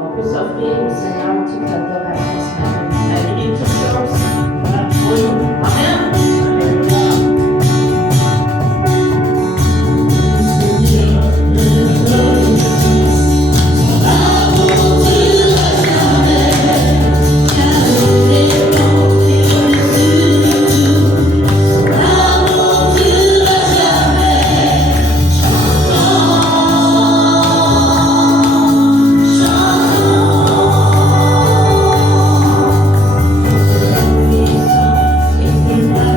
On peut s'offrir au Seigneur toute l'adoration ce matin. Malgré toutes choses. Oui. Amen. Alléluia.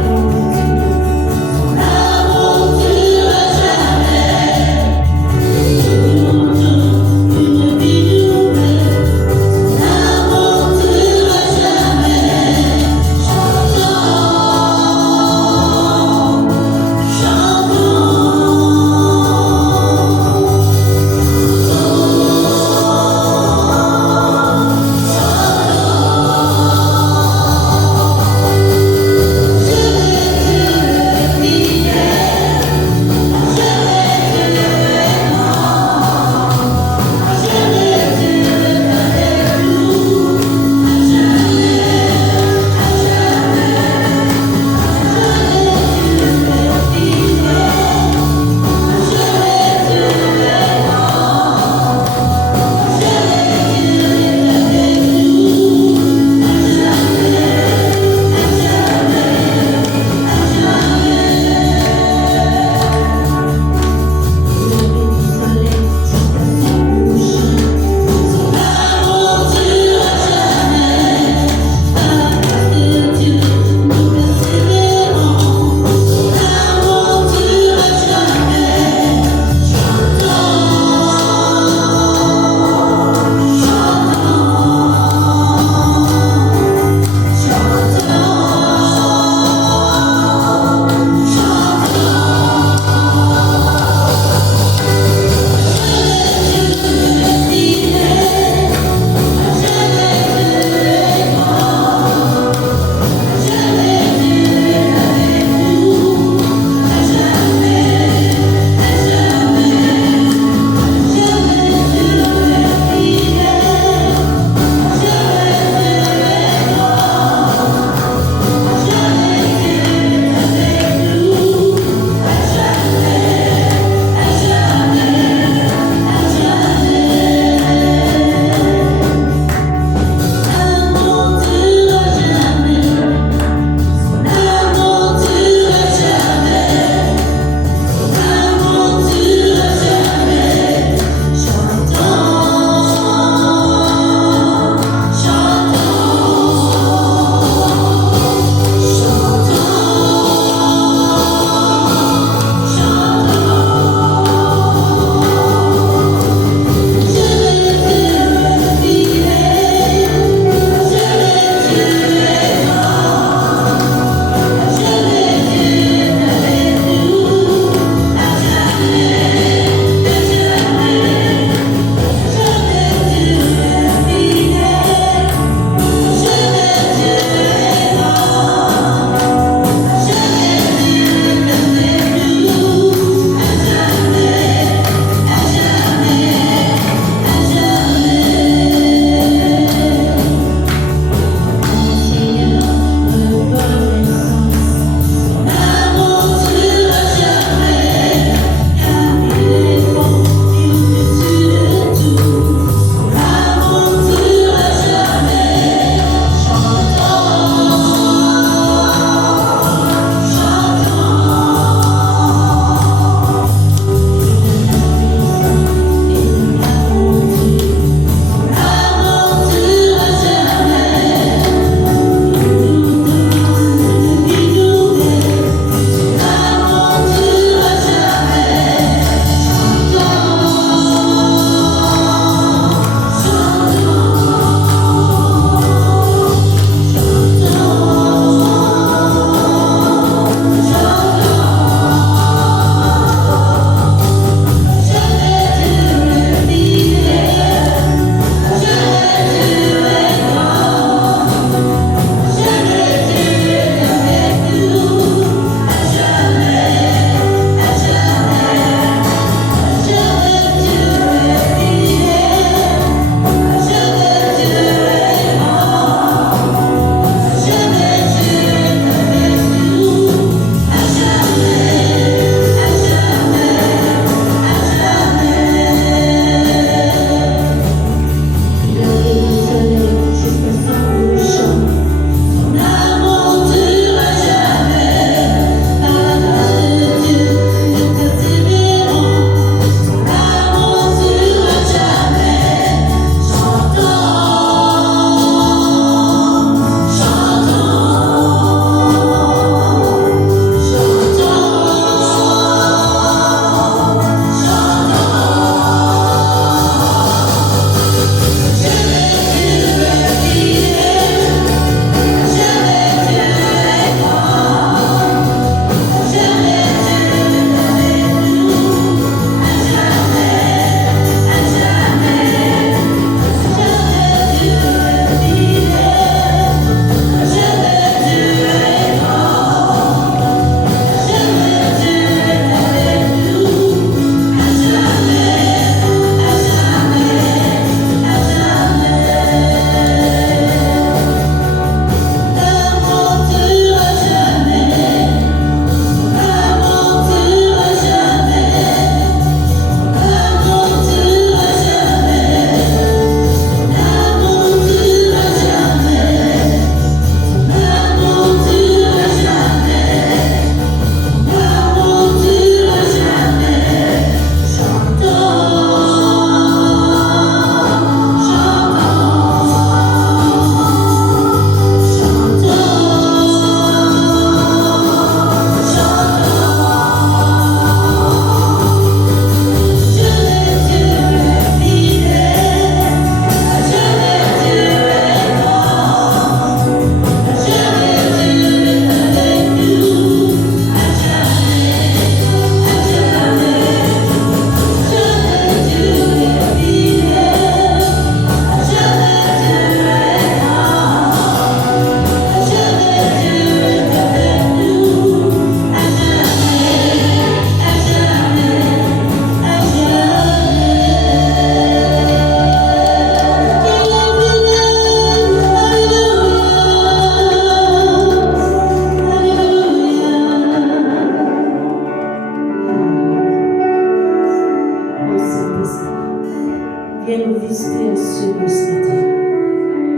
manifester à ce lieu ce matin.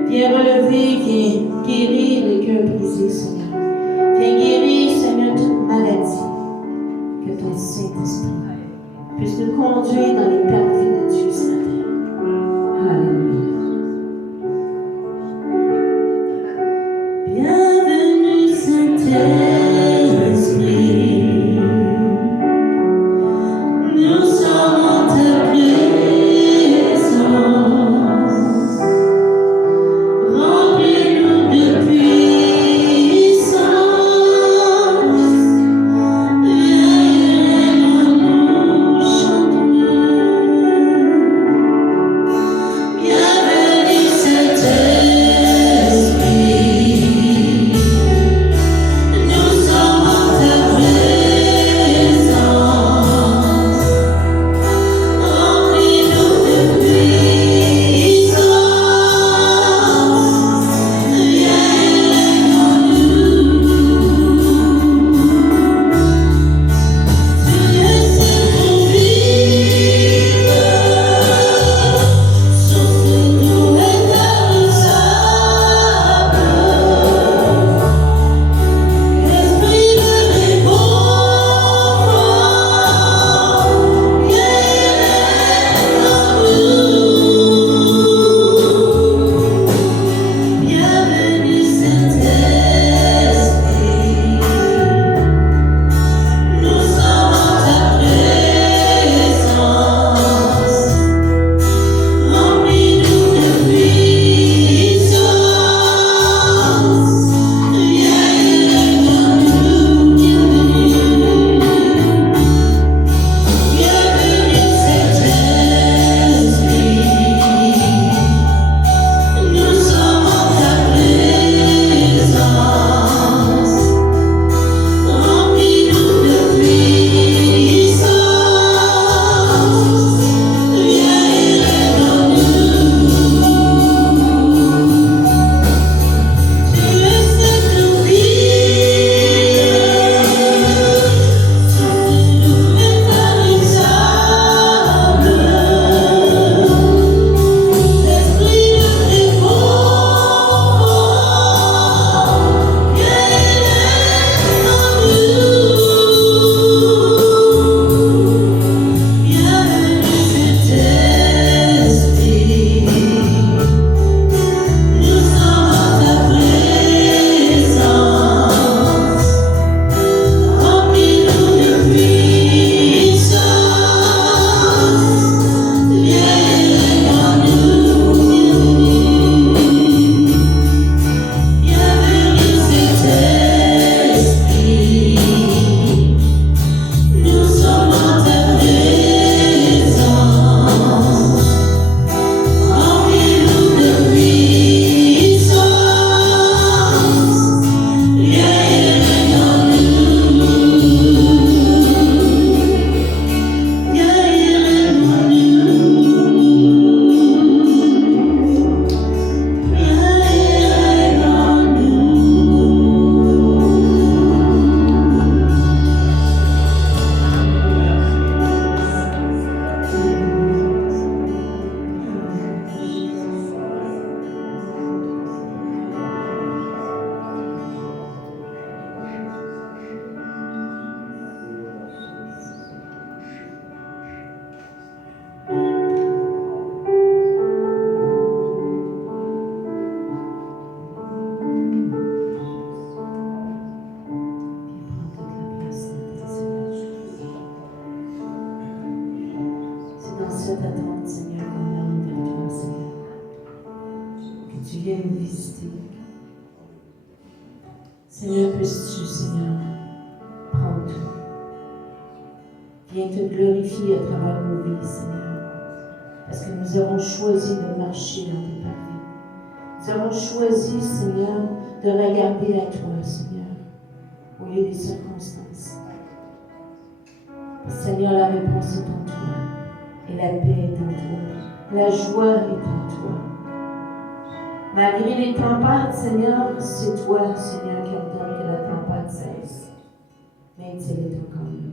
Viens relever, viens guérir les cœurs brisés, Seigneur. Viens guérir, Seigneur, toute maladie. Que ton Saint-Esprit puisse nous conduire dans les parvis de Dieu ce matin. Alléluia. Bienvenue, Saint-Esprit. Nous sommes en ta présence. Remplis-nous de puissance. Viens en nous chanter. Bienvenue, Saint-Esprit. Nous sommes en ta présence. Remplis-nous de puissance. Viens en nous. Tu es Saint vivre, source d'eau intarissable. Esprit de réconfort, viens en nous. Bienvenue, Saint-Esprit. Nous sommes en ta présence. Remplis-nous de puissance. Viens en nous. Bienvenue, Saint-Esprit. Nous sommes en ta présence. Remplis-nous de puissance. Viens en nous. Tu es Saint vivre, source d'eau intarissable. Esprit de réconfort, viens en nous. Bienvenue, Saint-Esprit. Nous sommes en ta présence. Remplis-nous de puissance. Viens en nous. Bienvenue, Saint-Esprit. Nous sommes en ta présence. Remplis-nous de puissance. Viens en nous. Viens en C'est dans cette attente, Seigneur, qu'on vient vers toi, Seigneur. Que tu viennes nous visiter. Seigneur, puisses-tu, Seigneur, prendre tout. Viens te glorifier à travers nos vies, Seigneur. Parce que nous avons choisi de marcher dans tes parvis. Nous avons choisi, Seigneur, de regarder à toi, Seigneur, au lieu des circonstances. Seigneur, la réponse est en toi. Et la paix est en toi. La joie est en toi. Malgré les tempêtes, Seigneur, c'est toi, Seigneur, qui ordonne que la tempête cesse. Mais elle est encore là.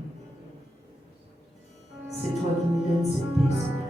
C'est toi qui nous donnes cette paix, Seigneur.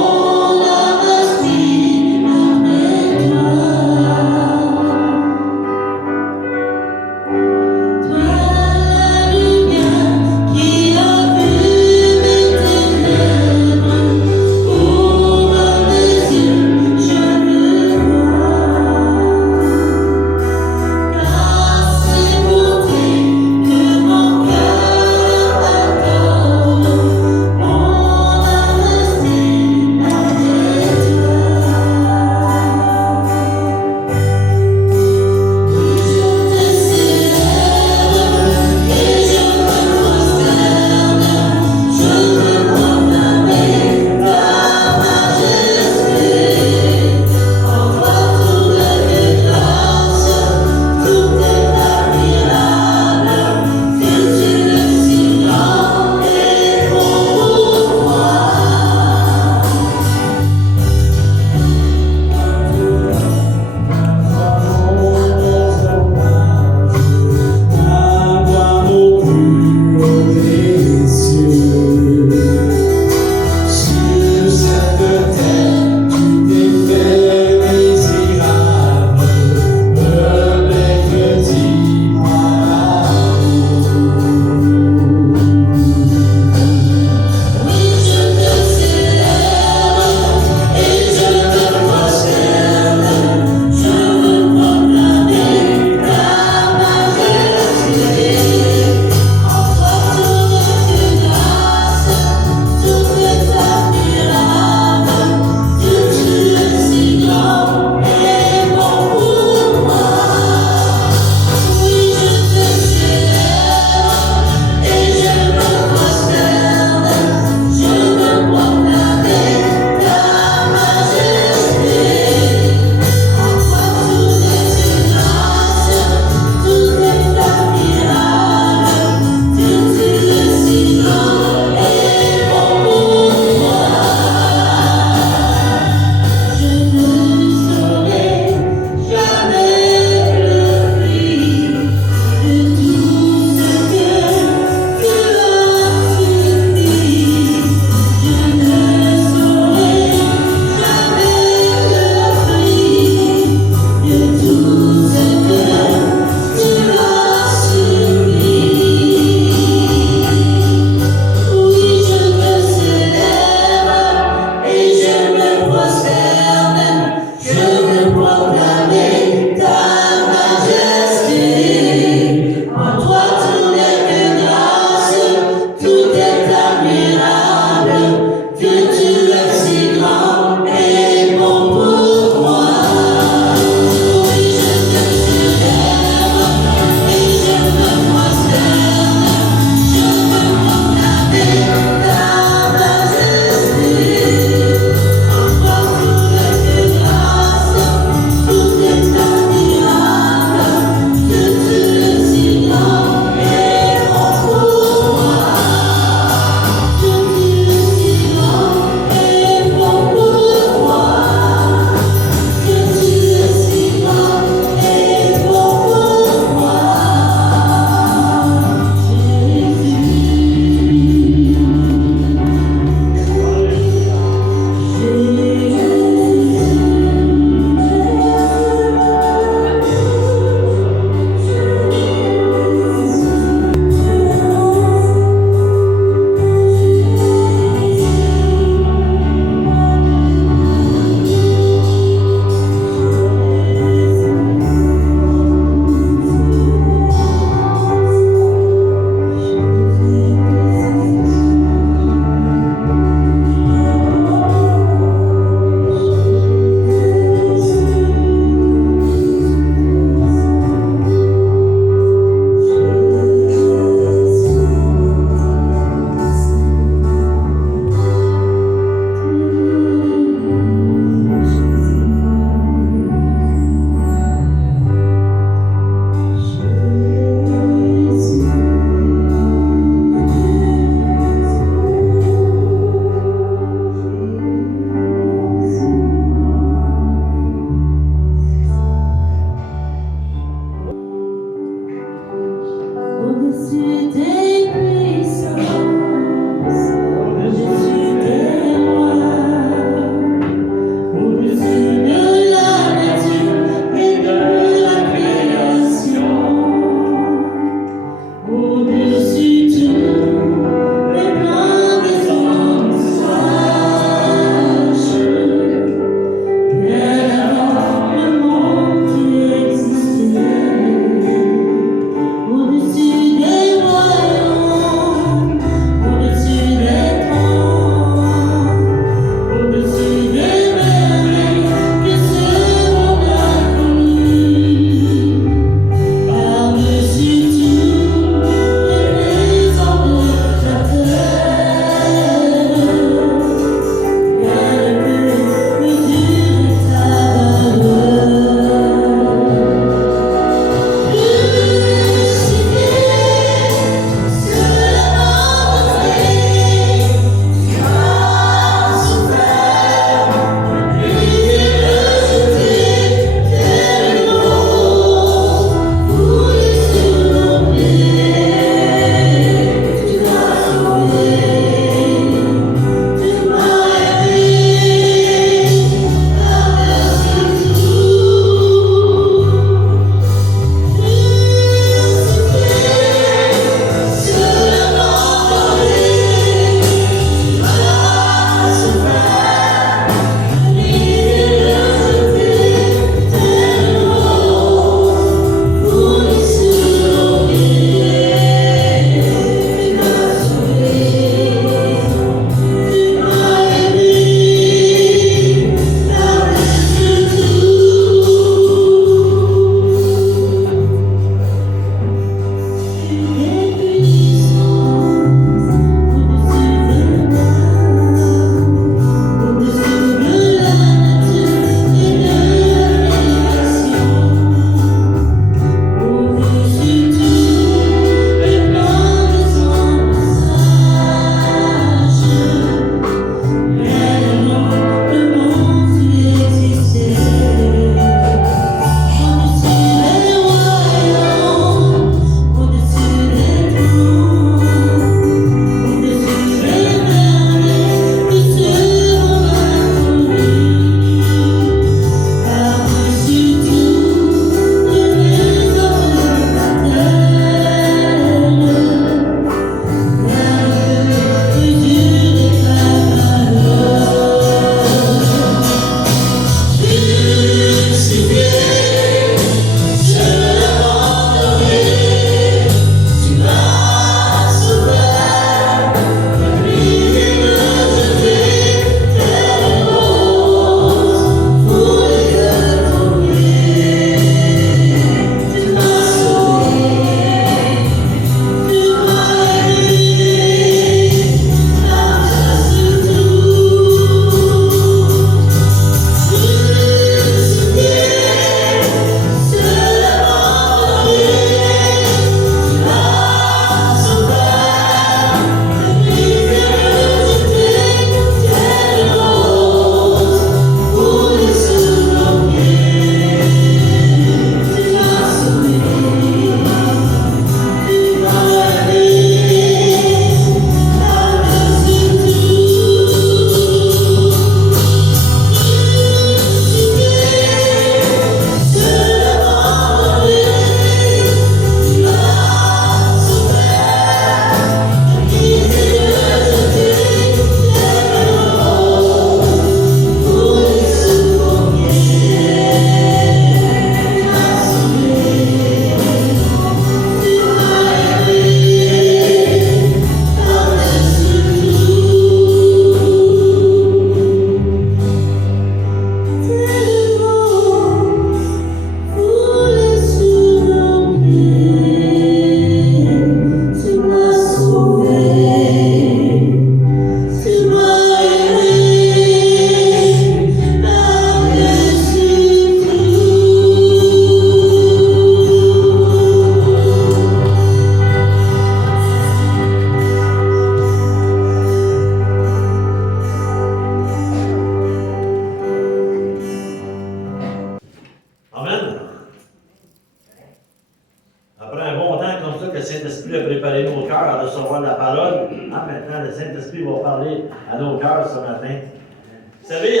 savez,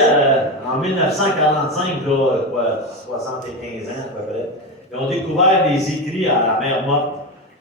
en 1945, là, quoi, 75 ans à peu près, ils ont découvert des écrits à la mer Morte.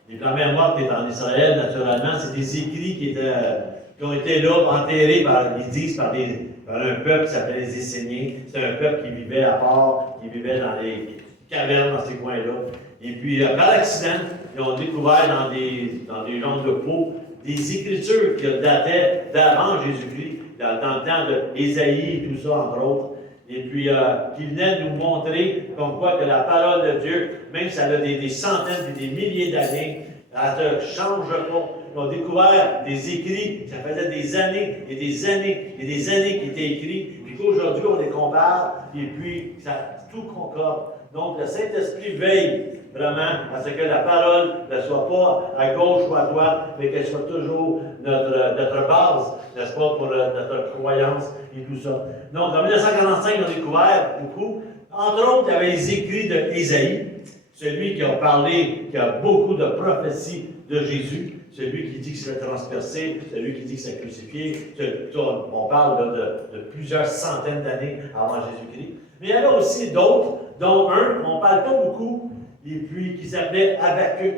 Et puis la mer Morte qui est en Israël, naturellement, c'est des écrits qui ont été là, enterrés ils disent, par un peuple qui s'appelait les Esséniens. C'est un peuple qui vivait à part, qui vivait dans les cavernes dans ces coins-là. Et puis, par accident, ils ont découvert dans des langues de peau des écritures qui dataient d'avant Jésus-Christ, dans le temps d'Ésaïe et tout ça, entre autres. Et puis, qui venaient nous montrer comme quoi que la parole de Dieu, même si elle a des centaines et des milliers d'années, elle ne change pas. Ils ont découvert des écrits, ça faisait des années et des années et des années qui étaient écrits, puis qu'aujourd'hui on les compare, et puis ça tout concorde. Donc le Saint-Esprit veille vraiment à ce que la parole ne soit pas à gauche ou à droite, mais qu'elle soit toujours notre base, n'est-ce pas, pour notre croyance et tout ça. Donc en 1945, ils ont découvert beaucoup. Entre autres, il y avait les écrits d'Ésaïe, celui qui a parlé, qui a beaucoup de prophéties de Jésus. Celui qui dit qu'il s'est transpercé, celui qui dit qu'il s'est crucifié. On parle de plusieurs centaines d'années avant Jésus-Christ. Mais il y en a aussi d'autres, dont un, on ne parle pas beaucoup, et puis qui s'appelait Habakkuk.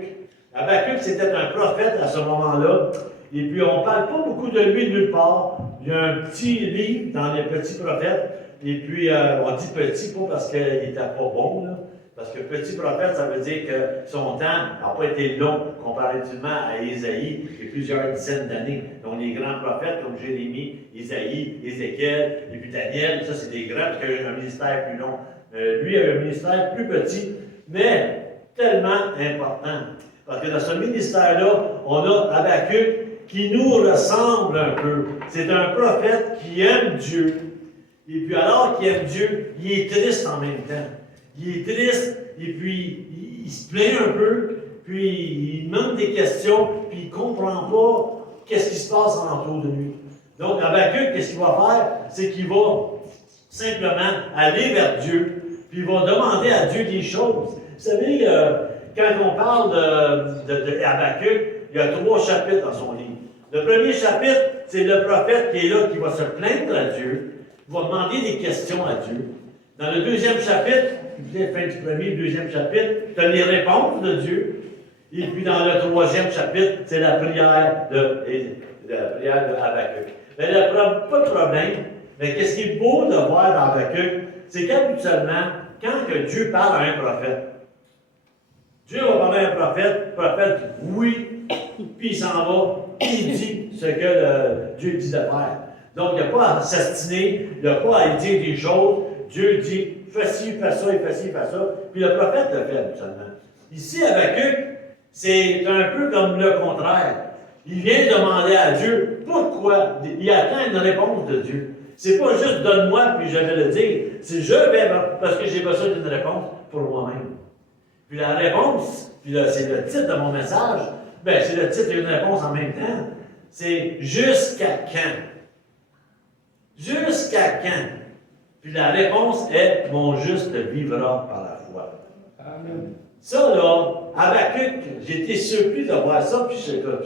Habakkuk, c'était un prophète à ce moment-là, et puis on ne parle pas beaucoup de lui nulle part. Il y a un petit livre dans les petits prophètes, et puis on dit petit, pas parce qu'il n'était pas bon, là. Parce que petit prophète, ça veut dire que son temps n'a pas été long comparativement à Ésaïe, qui a plusieurs dizaines d'années. Donc les grands prophètes comme Jérémie, Ésaïe, Ézéchiel, et puis Daniel, ça c'est des grands parce qu'il a eu un ministère plus long. Lui avait un ministère plus petit, mais tellement important. Parce que dans ce ministère-là, on a Habakkuk qui nous ressemble un peu. C'est un prophète qui aime Dieu. Et puis alors qu'il aime Dieu, il est triste en même temps. Il est triste, et puis il se plaint un peu, puis il demande des questions, puis il ne comprend pas qu'est-ce qui se passe alentour de lui. Donc, Habakkuk, qu'est-ce qu'il va faire? C'est qu'il va simplement aller vers Dieu, puis il va demander à Dieu des choses. Vous savez, quand on parle de Habakkuk, il y a 3 chapitres dans son livre. Le premier chapitre, c'est le prophète qui est là, qui va se plaindre à Dieu, qui va demander des questions à Dieu. Dans le deuxième chapitre, fin du premier, deuxième chapitre, tu as les réponses de Dieu. Et puis dans le troisième chapitre, c'est la prière de Habakkuk. Mais il n'y a pas de problème. Mais qu'est-ce qui est beau de voir dans Habakkuk, c'est qu'habituellement, quand que Dieu parle à un prophète, Dieu va parler à un prophète, le prophète dit oui, puis il s'en va, il dit ce que Dieu dit de faire. Donc, il n'y a pas à s'astiner, il n'y a pas à dire des choses. Dieu dit, fais ci, fais ça, et fais ci, fais ça. Puis le prophète le fait habituellement. Ici, Habakkuk, c'est un peu comme le contraire. Il vient demander à Dieu pourquoi. Il attend une réponse de Dieu. C'est pas juste donne-moi, puis je vais le dire. C'est je vais, parce que j'ai besoin d'une réponse pour moi-même. Puis la réponse, puis là, c'est le titre de mon message, ben c'est le titre et une réponse en même temps. C'est jusqu'à quand? Jusqu'à quand? Puis la réponse est mon juste vivra par la foi. Amen. Ça, là, Habakkuk, j'étais surpris de voir ça, puis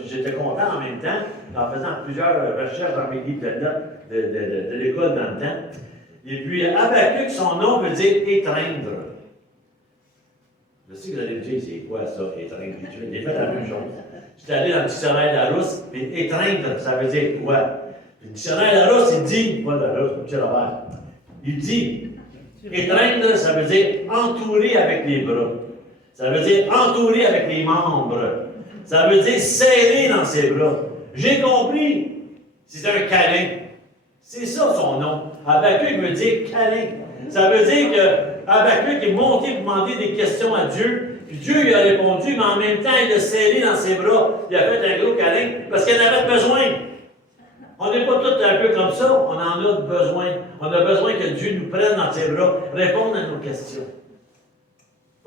j'étais content en même temps, en faisant plusieurs recherches dans mes livres de notes de l'école dans le temps. Et puis, Habakkuk, son nom veut dire étreindre. Je sais que vous allez me dire, c'est quoi ça, étreindre? J'ai fait la même chose. J'étais allé dans le dictionnaire Larousse, puis étreindre, ça veut dire quoi? Le dictionnaire Larousse, il dit, moi, Larousse, petit Robert, il dit, étreindre, ça veut dire entourer avec les bras. Ça veut dire entourer avec les membres. Ça veut dire serrer dans ses bras. J'ai compris. C'est un câlin. C'est ça son nom. Habakkuk veut dire câlin. Ça veut dire que Habakkuk est monté pour demander des questions à Dieu. Puis Dieu lui a répondu, mais en même temps, il l'a serré dans ses bras. Il a fait un gros câlin parce qu'il en avait besoin. On n'est pas tous un peu comme ça. On en a besoin. On a besoin que Dieu nous prenne dans ses bras, réponde à nos questions.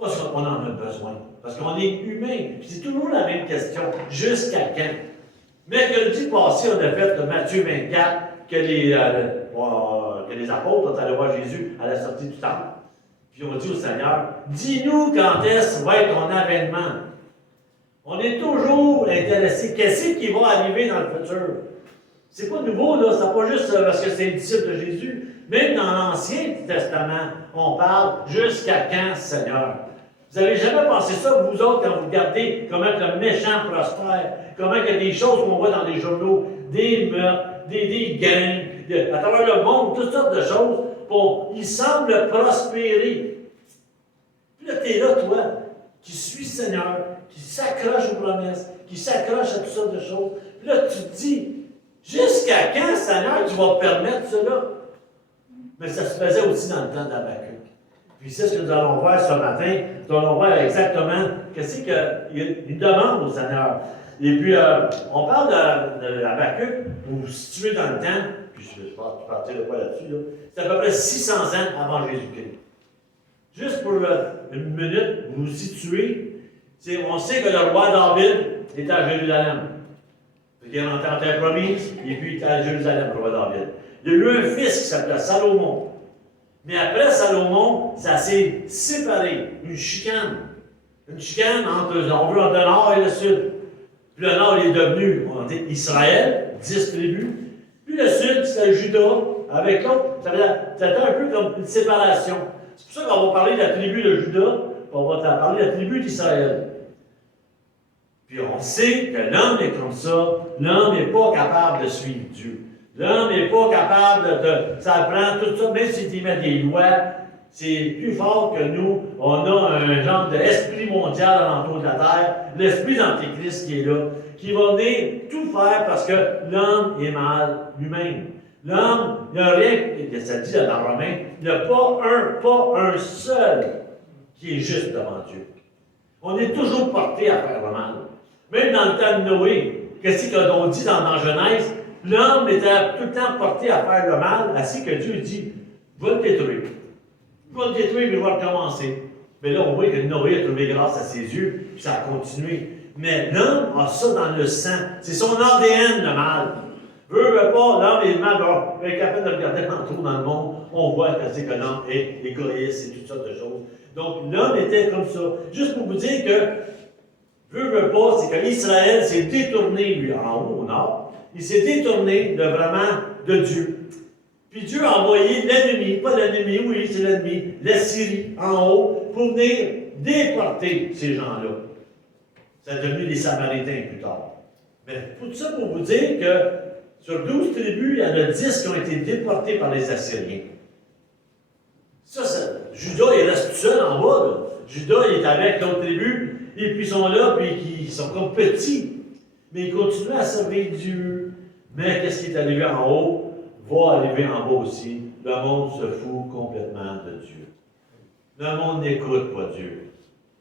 Parce qu'on en a besoin. Parce qu'on est humain. C'est toujours la même question. Jusqu'à quand? Mercredi passé, on a fait de Matthieu 24 que les apôtres sont allés voir Jésus à la sortie du temple. Puis on dit au Seigneur, dis-nous quand est-ce va être ton avènement. On est toujours intéressé. Qu'est-ce qui va arriver dans le futur? C'est pas nouveau, là, c'est pas juste parce que c'est le disciple de Jésus. Même dans l'Ancien Testament, on parle jusqu'à quand, Seigneur? Vous n'avez jamais pensé ça, vous autres, quand vous regardez comment le méchant prospère, comment il y a des choses qu'on voit dans les journaux, des meurtres, des gangs, à travers le monde, toutes sortes de choses. Bon, il semble prospérer. Puis là, tu es là, toi, qui suis Seigneur, qui s'accroche aux promesses, qui s'accroche à toutes sortes de choses. Puis là, tu te dis, jusqu'à quand, Seigneur, tu vas permettre cela? Mais ça se faisait aussi dans le temps d'Habakkuk. Puis c'est ce que nous allons voir ce matin. Nous allons voir exactement qu'est-ce qu'il demande au Seigneur. Et puis, on parle de Habakkuk, vous vous situez dans le temps, puis je vais partir de quoi là-dessus, là. C'est à peu près 600 ans avant Jésus-Christ. Juste pour une minute, vous vous situez. On sait que le roi David était à Jérusalem. Il est rentré en terre promise, et puis il était à Jérusalem, le roi David. Il y a eu un fils qui s'appelait Salomon. Mais après Salomon, ça s'est séparé. Une chicane. Une chicane entre le nord et le sud. Puis le nord il est devenu, on dit, Israël, 10 tribus. Puis le sud, c'était Juda, avec l'autre. C'était un peu comme une séparation. C'est pour ça qu'on va parler de la tribu de Juda, puis on va parler de la tribu d'Israël. Puis on sait que l'homme est comme ça. L'homme n'est pas capable de suivre Dieu. L'homme n'est pas capable de. Ça prend tout ça, même s'il met des lois, c'est plus fort que nous. On a un genre d'esprit mondial alentour de la terre, l'esprit d'Antéchrist qui est là, qui va venir tout faire parce que l'homme est mal lui-même. L'homme, il n'y a rien, ça dit dans Romain, il n'y a pas un seul qui est juste devant Dieu. On est toujours porté à faire le mal. Même dans le temps de Noé, qu'est-ce qu'on dit dans Genèse? L'homme était tout le temps porté à faire le mal, ainsi que Dieu dit, va le détruire. Va le détruire, mais il va recommencer. Mais là, on voit que Noé a trouvé grâce à ses yeux, puis ça a continué. Mais l'homme a ça dans le sang. C'est son ADN, le mal. Veut pas, l'homme est mal, on est capable de regarder partout dans le monde, on voit que c'est que l'homme est égoïste et toutes sortes de choses. Donc, l'homme était comme ça. Juste pour vous dire que, veut pas, c'est que l'Israël s'est détourné, lui, en haut, au nord. Il s'est détourné vraiment de Dieu. Puis Dieu a envoyé l'ennemi, pas l'ennemi, oui, c'est l'ennemi, l'Assyrie, en haut, pour venir déporter ces gens-là. Ça a devenu les Samaritains plus tard. Mais tout ça pour vous dire que sur 12 tribus, il y en a 10 qui ont été déportés par les Assyriens. Judas, il reste tout seul en bas. Là. Judas, il est avec l'autre tribu, et puis ils sont là, puis ils sont comme petits. Mais ils continuent à servir Dieu. Mais qu'est-ce qui est arrivé en haut, va arriver en bas aussi. Le monde se fout complètement de Dieu. Le monde n'écoute pas Dieu.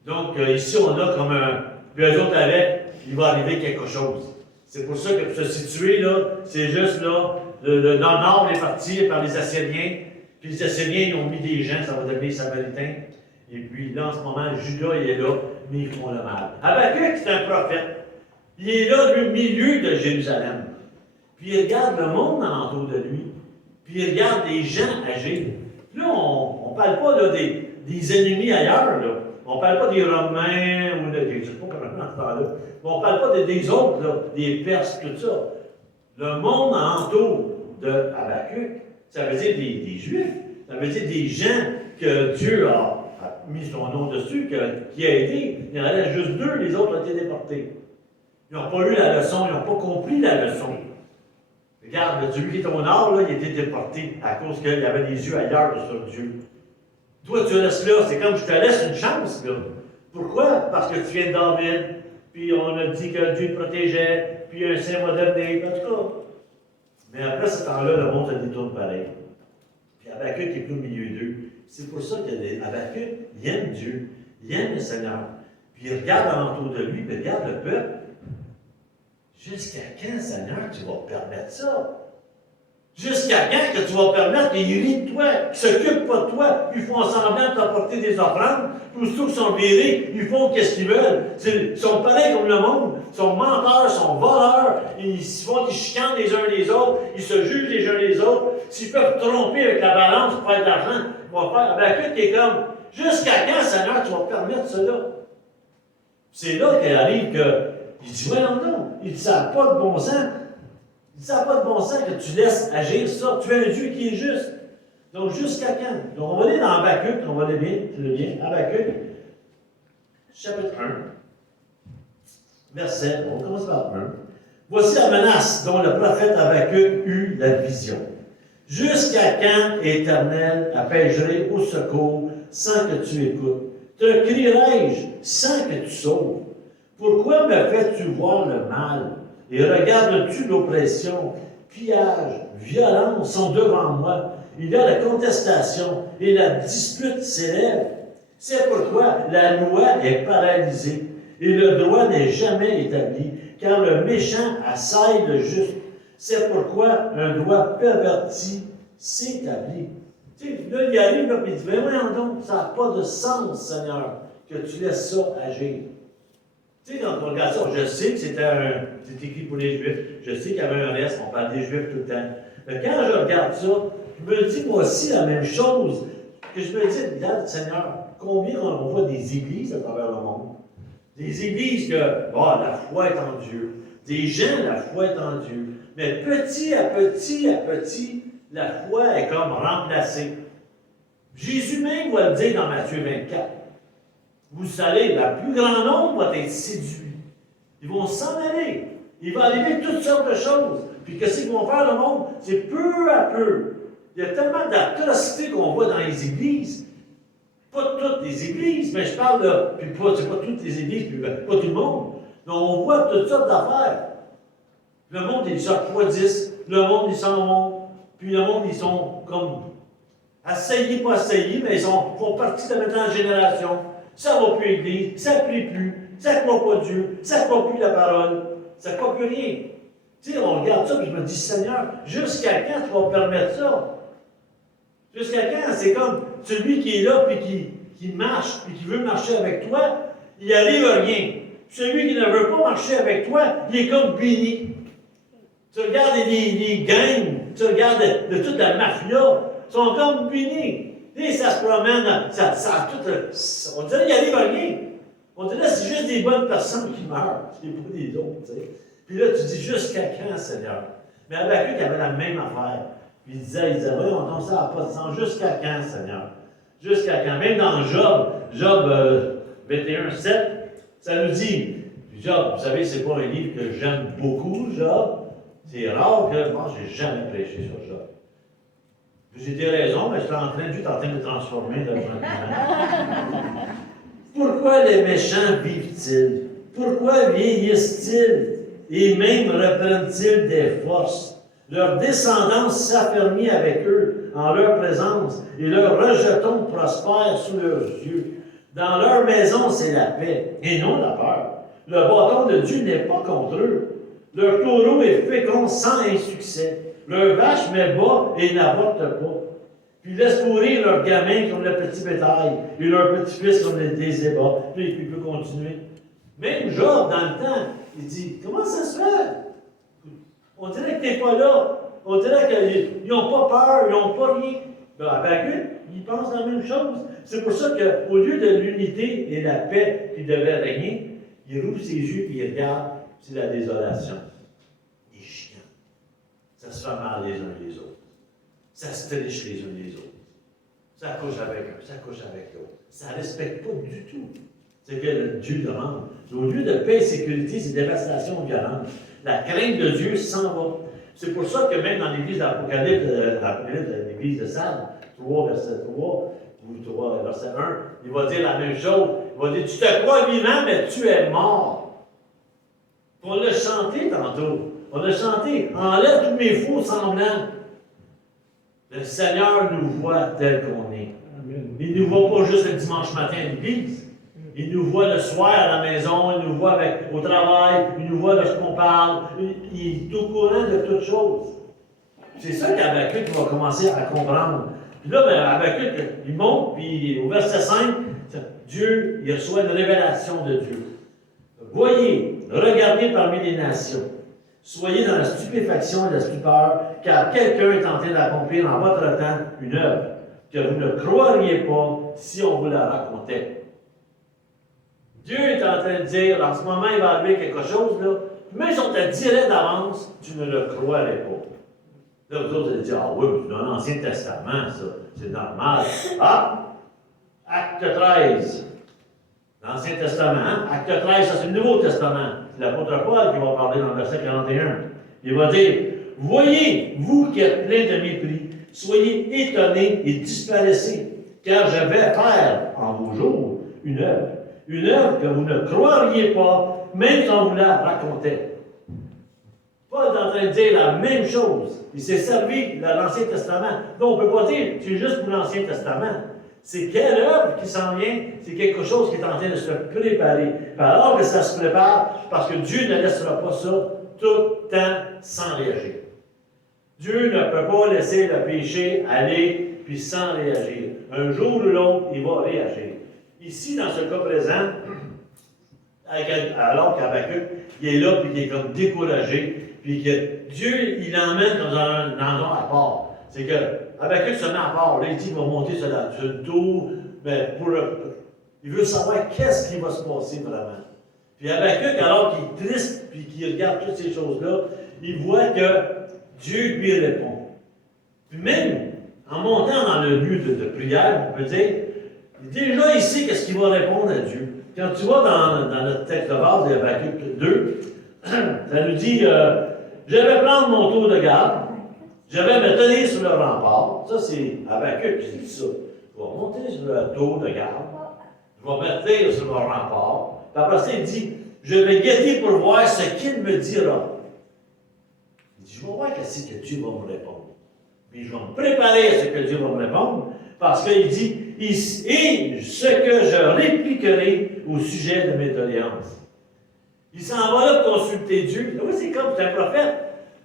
Donc, ici, on a comme un... Puis eux autres avec, il va arriver quelque chose. C'est pour ça que pour se situer, là, c'est juste là, dans le nord, est parti par les Assyriens. Puis les Assyriens, ils ont mis des gens, ça va devenir les Samaritains. Et puis là, en ce moment, Judas, il est là, mais ils font le mal. Habakkuk, c'est un prophète. Il est là, lui, au milieu de Jérusalem. Puis il regarde le monde alentour de lui. Puis il regarde les gens agir. Là, on ne parle pas là, des ennemis ailleurs. Là. On ne parle pas des Romains ou des. Je ne sais pas comment dans ce temps-là. On ne parle pas des autres, là, des Perses, tout ça. Le monde alentour de Habakkuk, ça veut dire des Juifs. Ça veut dire des gens que Dieu a mis son nom dessus, qui a aidé. Il y en avait juste 2, les autres ont été déportés. Ils n'ont pas eu la leçon, ils n'ont pas compris la leçon. Regarde, celui qui est au nord, là, il a été déporté à cause qu'il avait des yeux ailleurs sur Dieu. Toi, tu restes là, c'est comme je te laisse une chance, là. Pourquoi? Parce que tu viens de David, puis on a dit que Dieu te protégeait, puis un saint m'a donné, en tout cas. Mais après ce temps-là, le monde se détourne pareil. Puis Habakkuk est plus au milieu d'eux. C'est pour ça qu'Habakkuk, il aime Dieu, il aime le Seigneur. Puis il regarde alentour de lui, puis il regarde le peuple. Jusqu'à quand, Seigneur, tu vas permettre ça? Jusqu'à quand que tu vas permettre qu'ils rient de toi, qu'ils ne s'occupent pas de toi, ils font semblant de t'apporter des offrandes, puis aussitôt qu'ils sont virés, ils font ce qu'ils veulent. Ils sont pareils comme le monde, ils sont menteurs, ils sont voleurs, ils font des chicanes les uns les autres, ils se jugent les uns les autres. S'ils peuvent tromper avec la balance pour faire de l'argent, ils vont faire. Habakkuk qui est comme, jusqu'à quand, Seigneur, tu vas permettre cela? C'est là qu'il arrive que, il dit, voyons donc, ils ne savent pas de bon sens. Ça n'a pas de bon sens que tu laisses agir ça. Tu es un Dieu qui est juste. Donc, jusqu'à quand? Donc, on va aller dans Habakkuk, on va aller bien, tu le bien. Habakkuk, chapitre 1, verset, on commence par 1. Voici la menace dont le prophète Habakkuk eut la vision. Jusqu'à quand, Éternel, appellerai au secours sans que tu écoutes? Te crierai-je sans que tu sauves? Pourquoi me fais-tu voir le mal? Et regardes-tu l'oppression? Pillage, violence sont devant moi. Il y a la contestation et la dispute s'élève. C'est pourquoi la loi est paralysée et le droit n'est jamais établi, car le méchant assaille le juste. C'est pourquoi un droit perverti s'établit. Tu sais, là, il arrive, là, puis il dit, mais voyons donc, ça n'a pas de sens, Seigneur, que tu laisses ça agir. Tu sais, quand on regarde ça, je sais que c'est écrit pour les Juifs, je sais qu'il y avait un reste, on parle des Juifs tout le temps. Mais quand je regarde ça, je me dis moi aussi la même chose, que je me dis, regarde, Seigneur, combien on voit des églises à travers le monde? Des églises que, la foi est en Dieu. Des gens, la foi est en Dieu. Mais petit à petit, la foi est comme remplacée. Jésus même va le dire dans Matthieu 24. Vous savez, le plus grand nombre va être séduit. Ils vont s'en aller. Il va arriver toutes sortes de choses. Puis qu'est-ce qu'ils vont faire le monde? C'est peu à peu. Il y a tellement d'atrocités qu'on voit dans les églises. Pas toutes les églises, mais je parle de. Puis c'est pas toutes les églises, puis pas tout le monde. Mais on voit toutes sortes d'affaires. Le monde, ils sortent x10. Le monde, ils s'en vont. Puis le monde, ils sont comme assaillis, pas assaillis, mais ils font partie de maintenant génération. Ça ne va plus à l'église, ça ne prie plus, ça ne croit pas Dieu, ça ne croit plus la parole, ça ne croit plus rien. Tu sais, on regarde ça et je me dis, Seigneur, jusqu'à quand tu vas permettre ça? Jusqu'à quand? C'est comme celui qui est là puis qui marche puis qui veut marcher avec toi, il n'arrive à rien. Celui qui ne veut pas marcher avec toi, il est comme béni. Tu regardes les gangs, tu regardes de toute la mafia, ils sont comme bénis. Et ça se promène, on dirait qu'il arrive à rien. On dirait que c'est juste des bonnes personnes qui meurent, c'est pas des autres, tu sais. Puis là, tu dis jusqu'à quand, Seigneur? Mais Habakkuk avait la même affaire. Puis il disait, voyons, donc ça n'a pas de sens. Jusqu'à quand, Seigneur? Jusqu'à quand? Même dans Job 21, 7, ça nous dit, Job, vous savez, c'est pas un livre que j'aime beaucoup, Job. C'est rare que moi, j'ai jamais prêché sur Job. J'ai des raisons, mais je suis en train de me transformer dans un Pourquoi les méchants vivent-ils? Pourquoi vieillissent-ils? Et même reprennent-ils des forces? Leur descendance s'affermit avec eux en leur présence, et leur rejeton prospère sous leurs yeux. Dans leur maison, c'est la paix, et non la peur. Le bâton de Dieu n'est pas contre eux. Leur taureau est fécond sans insuccès. Leur vache met bas et n'avorte pas. Puis laisse courir leurs gamins comme le petit bétail, et leurs petits-fils comme des ébats. Puis il peut continuer. Même Job, dans le temps, il dit, comment ça se fait? On dirait que tu n'es pas là. On dirait qu'ils n'ont pas peur, ils n'ont pas rien. Habakkuk, il pense la même chose. C'est pour ça qu'au lieu de l'unité et la paix qui devait régner, il rouvre ses yeux et il regarde, c'est la désolation. Il est chiant. Ça se fait mal les uns les autres. Ça se triche les uns les autres. Ça couche avec un, ça couche avec l'autre. Ça ne respecte pas du tout ce que Dieu demande. Au lieu de paix et sécurité, c'est dévastation violente. La crainte de Dieu s'en va. C'est pour ça que même dans l'église d'Apocalypse, l'église de Sardes, 3, verset 3, ou 3, verset 1, il va dire la même chose. Il va dire, tu te crois vivant, mais tu es mort. On l'a chanté tantôt. On a chanté, enlève tous mes faux semblants. Le Seigneur nous voit tel qu'on est. Il ne nous voit pas juste le dimanche matin à l'église. Il nous voit le soir à la maison, il nous voit au travail, il nous voit lorsqu'on parle. Il est au courant de toutes choses. C'est ça qu'Habakkuk va commencer à comprendre. Puis là, Habakkuk, il monte, puis au verset 5, Dieu, il reçoit une révélation de Dieu. Voyez, regardez parmi les nations. Soyez dans la stupéfaction et la stupeur, car quelqu'un est en train d'accomplir en votre temps une œuvre que vous ne croiriez pas si on vous la racontait. Dieu est en train de dire, en ce moment, il va arriver quelque chose, là, même si on te dirait d'avance, tu ne le croirais pas. Là, vous autres, vous allez dire, ah oui, mais c'est dans l'Ancien Testament, ça, c'est normal. Ah, Acte 13. L'Ancien Testament, hein? Acte 13, ça c'est le Nouveau Testament. C'est l'apôtre Paul qui va parler dans le verset 41. Il va dire, voyez, vous qui êtes pleins de mépris, soyez étonnés et disparaissez, car je vais faire en vos jours une œuvre que vous ne croiriez pas, même si on vous la racontait. Paul est en train de dire la même chose. Il s'est servi de l'Ancien Testament. Donc on ne peut pas dire, c'est juste pour l'Ancien Testament. C'est quelle œuvre qui s'en vient? C'est quelque chose qui est en train de se préparer. Alors que ça se prépare, parce que Dieu ne laissera pas ça tout le temps sans réagir. Dieu ne peut pas laisser le péché aller puis sans réagir. Un jour ou l'autre, il va réagir. Ici, dans ce cas présent, alors qu'Habakkuk, il est là puis il est comme découragé, puis que Dieu, il l'emmène dans un endroit à part. C'est que Habakkuk se met à part. Là, il dit qu'il va monter sur une tour, mais il veut savoir qu'est-ce qui va se passer vraiment. Puis Habakkuk, alors qu'il est triste, puis qu'il regarde toutes ces choses-là, il voit que Dieu lui répond. Puis même, en montant dans le lieu de prière, on peut dire, déjà ici, qu'est-ce qu'il va répondre à Dieu? Quand tu vas dans notre texte de base de Habakkuk 2, ça nous dit, je vais prendre mon tour de garde, je vais me tenir sur le rempart. Ça, c'est Habakkuk qui dit ça. Je vais monter sur le tour de garde, je vais me tenir sur le rempart. Puis après ça, il dit, je vais guetter pour voir ce qu'il me dira. Il dit, je vais voir qu'est-ce que Dieu va me répondre. Puis je vais me préparer à ce que Dieu va me répondre, parce qu'il dit, et ce que je répliquerai au sujet de mes doléances. Il s'en va là pour consulter Dieu. Oui, c'est comme, c'est un prophète.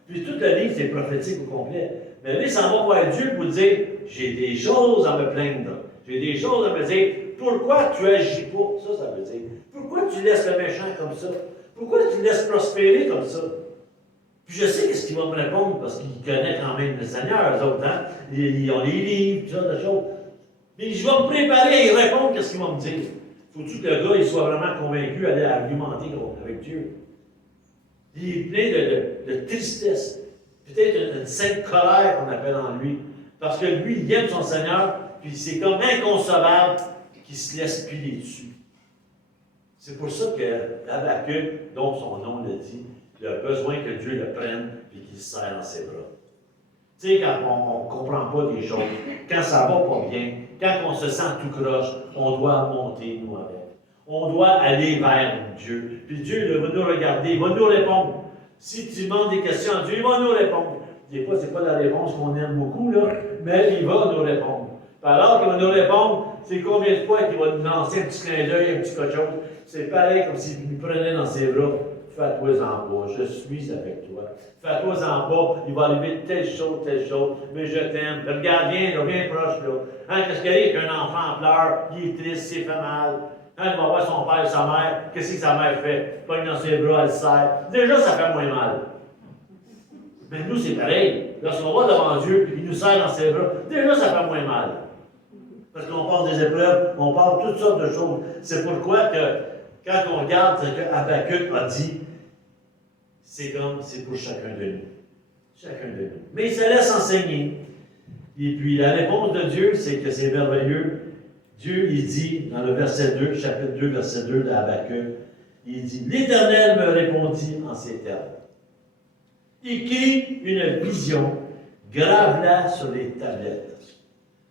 Puis tout le livre, c'est prophétique au complet. Mais là, il s'en va voir Dieu pour dire, j'ai des choses à me plaindre. J'ai des choses à me dire. Pourquoi tu agis pas? Ça veut dire. Pourquoi tu laisses le méchant comme ça? Pourquoi tu le laisses prospérer comme ça? Puis je sais qu'est-ce qu'il va me répondre, parce qu'il connaît quand même le Seigneur, eux autres, hein? Ils ont les livres, tout ça, de choses. Mais je vais me préparer à y répondre, qu'est-ce qu'il va me dire? Faut-tu que le gars il soit vraiment convaincu d'aller argumenter avec Dieu? Il est plein de tristesse, peut-être une sainte colère qu'on appelle en lui, parce que lui, il aime son Seigneur, puis c'est comme inconcevable qu'il se laisse piler dessus. C'est pour ça que Habakkuk, dont son nom le dit, il a besoin que Dieu le prenne et qu'il se serre dans ses bras. Tu sais, quand on ne comprend pas des choses, quand ça ne va pas bien, quand on se sent tout croche, on doit monter, nous, avec. On doit aller vers Dieu. Puis Dieu va nous regarder, il va nous répondre. Si tu demandes des questions à Dieu, il va nous répondre. Des fois, ce n'est pas la réponse qu'on aime beaucoup, là, mais il va nous répondre. Puis alors qu'il va nous répondre, c'est combien de fois qu'il va nous lancer un petit clin d'œil, un petit quelque chose. C'est pareil comme s'il nous prenait dans ses bras. Fais-toi-en pas, je suis avec toi. Fais-toi-en pas, il va arriver telle chose, mais je t'aime. Regarde, viens proche, là. Hein, qu'est-ce qu'il y a avec un enfant en pleurs, il est triste, c'est fait mal. Hein, il va voir son père et sa mère, qu'est-ce que sa mère fait? Il pogne dans ses bras, elle serre. Déjà, ça fait moins mal. Mais nous, c'est pareil. Lorsqu'on va devant Dieu, il nous serre dans ses bras, déjà, ça fait moins mal. Parce qu'on parle des épreuves, on parle de toutes sortes de choses. C'est pourquoi que, quand on regarde ce que Habakkuk a dit, c'est pour chacun de nous. Chacun de nous. Mais il se laisse enseigner. Et puis la réponse de Dieu, c'est que c'est merveilleux. Dieu, il dit, dans le verset 2, chapitre 2, verset 2 de Habakkuk, il dit, l'Éternel me répondit en ces termes. Écris une vision, grave-la sur les tablettes.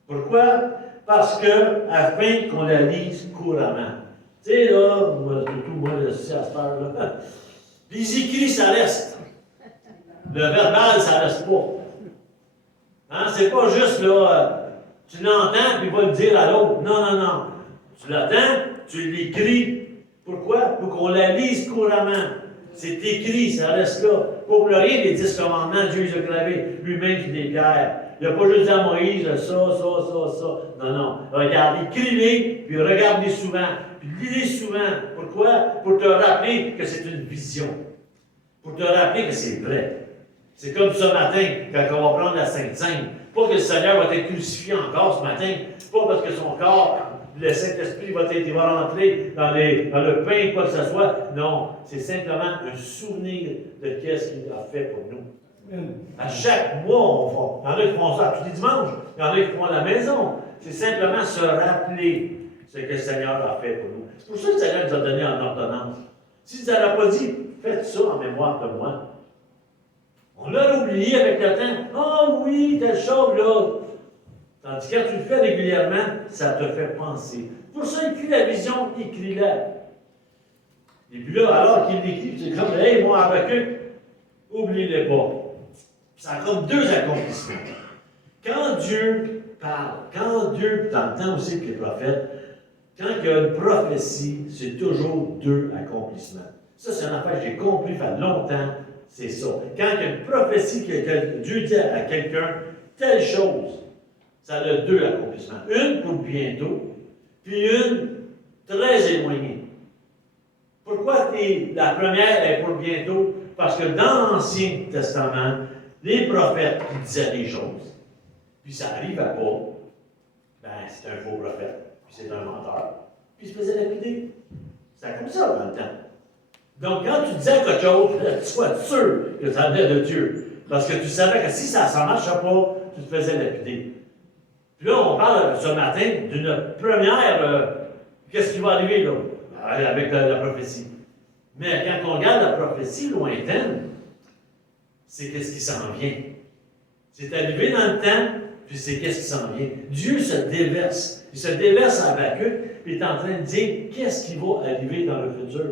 Pourquoi? Parce que, afin qu'on la lise couramment. Tu sais, là, surtout moi, je suis à cette heure-là. Les écrits, ça reste. Le verbal, ça reste pas. Hein? C'est pas juste, là, tu l'entends, puis il va le dire à l'autre. Non. Tu l'attends, tu l'écris. Pourquoi? Pour qu'on la lise couramment. C'est écrit, ça reste là. Pour pleurer les 10 commandements, Dieu les a gravés lui-même sur des pierres. Il n'a pas juste dit à Moïse, ça. Non. Regarde, écris-les, puis regarde-les souvent. Puis lis-les souvent. Pourquoi? Pour te rappeler que c'est une vision. Pour te rappeler que c'est vrai. C'est comme ce matin, quand on va prendre la Sainte Seine. Pas que le Seigneur va être crucifié encore ce matin. Pas parce que son corps le Saint-Esprit il va rentrer dans le pain, quoi que ce soit. Non, c'est simplement un souvenir de qu'est-ce qu'il a fait pour nous. À chaque mois, il y en a qui font ça tous les dimanches, il y en a qui font à la maison. C'est simplement se rappeler ce que le Seigneur a fait pour nous. C'est pour ça que le Seigneur nous a donné en ordonnance. S'il ne nous a pas dit, faites ça en mémoire de moi. On l'a oublié avec le temps. Oh oui, telle chose là. Tandis que quand tu le fais régulièrement, ça te fait penser. Pour ça, écris la vision, écris-la. Et puis là, alors qu'il l'écrit, c'est comme, hey, moi, Habakkuk, oubliez-le pas. Ça a comme deux accomplissements. Quand Dieu parle, quand Dieu, dans le temps aussi que les prophètes, quand il y a une prophétie, c'est toujours deux accomplissements. Ça, c'est une affaire que j'ai compris, ça fait longtemps, c'est ça. Quand il y a une prophétie que Dieu dit à quelqu'un, telle chose, ça a deux accomplissements. Une pour bientôt, puis une très éloignée. Pourquoi la première est pour bientôt? Parce que dans l'Ancien Testament, les prophètes qui disaient des choses, puis ça n'arrivait pas, ben c'est un faux prophète, puis c'est un menteur, puis il se faisait lapider. C'était comme ça dans le temps. Donc quand tu disais quelque chose, sois sûr que ça venait de Dieu, parce que tu savais que si ça ne marchait pas, tu te faisais lapider. Puis là, on parle ce matin d'une première, qu'est-ce qui va arriver là, avec la prophétie. Mais quand on regarde la prophétie lointaine, c'est qu'est-ce qui s'en vient. C'est arrivé dans le temps, puis c'est qu'est-ce qui s'en vient. Dieu se déverse. Il se déverse à Habakkuk, puis il est en train de dire qu'est-ce qui va arriver dans le futur.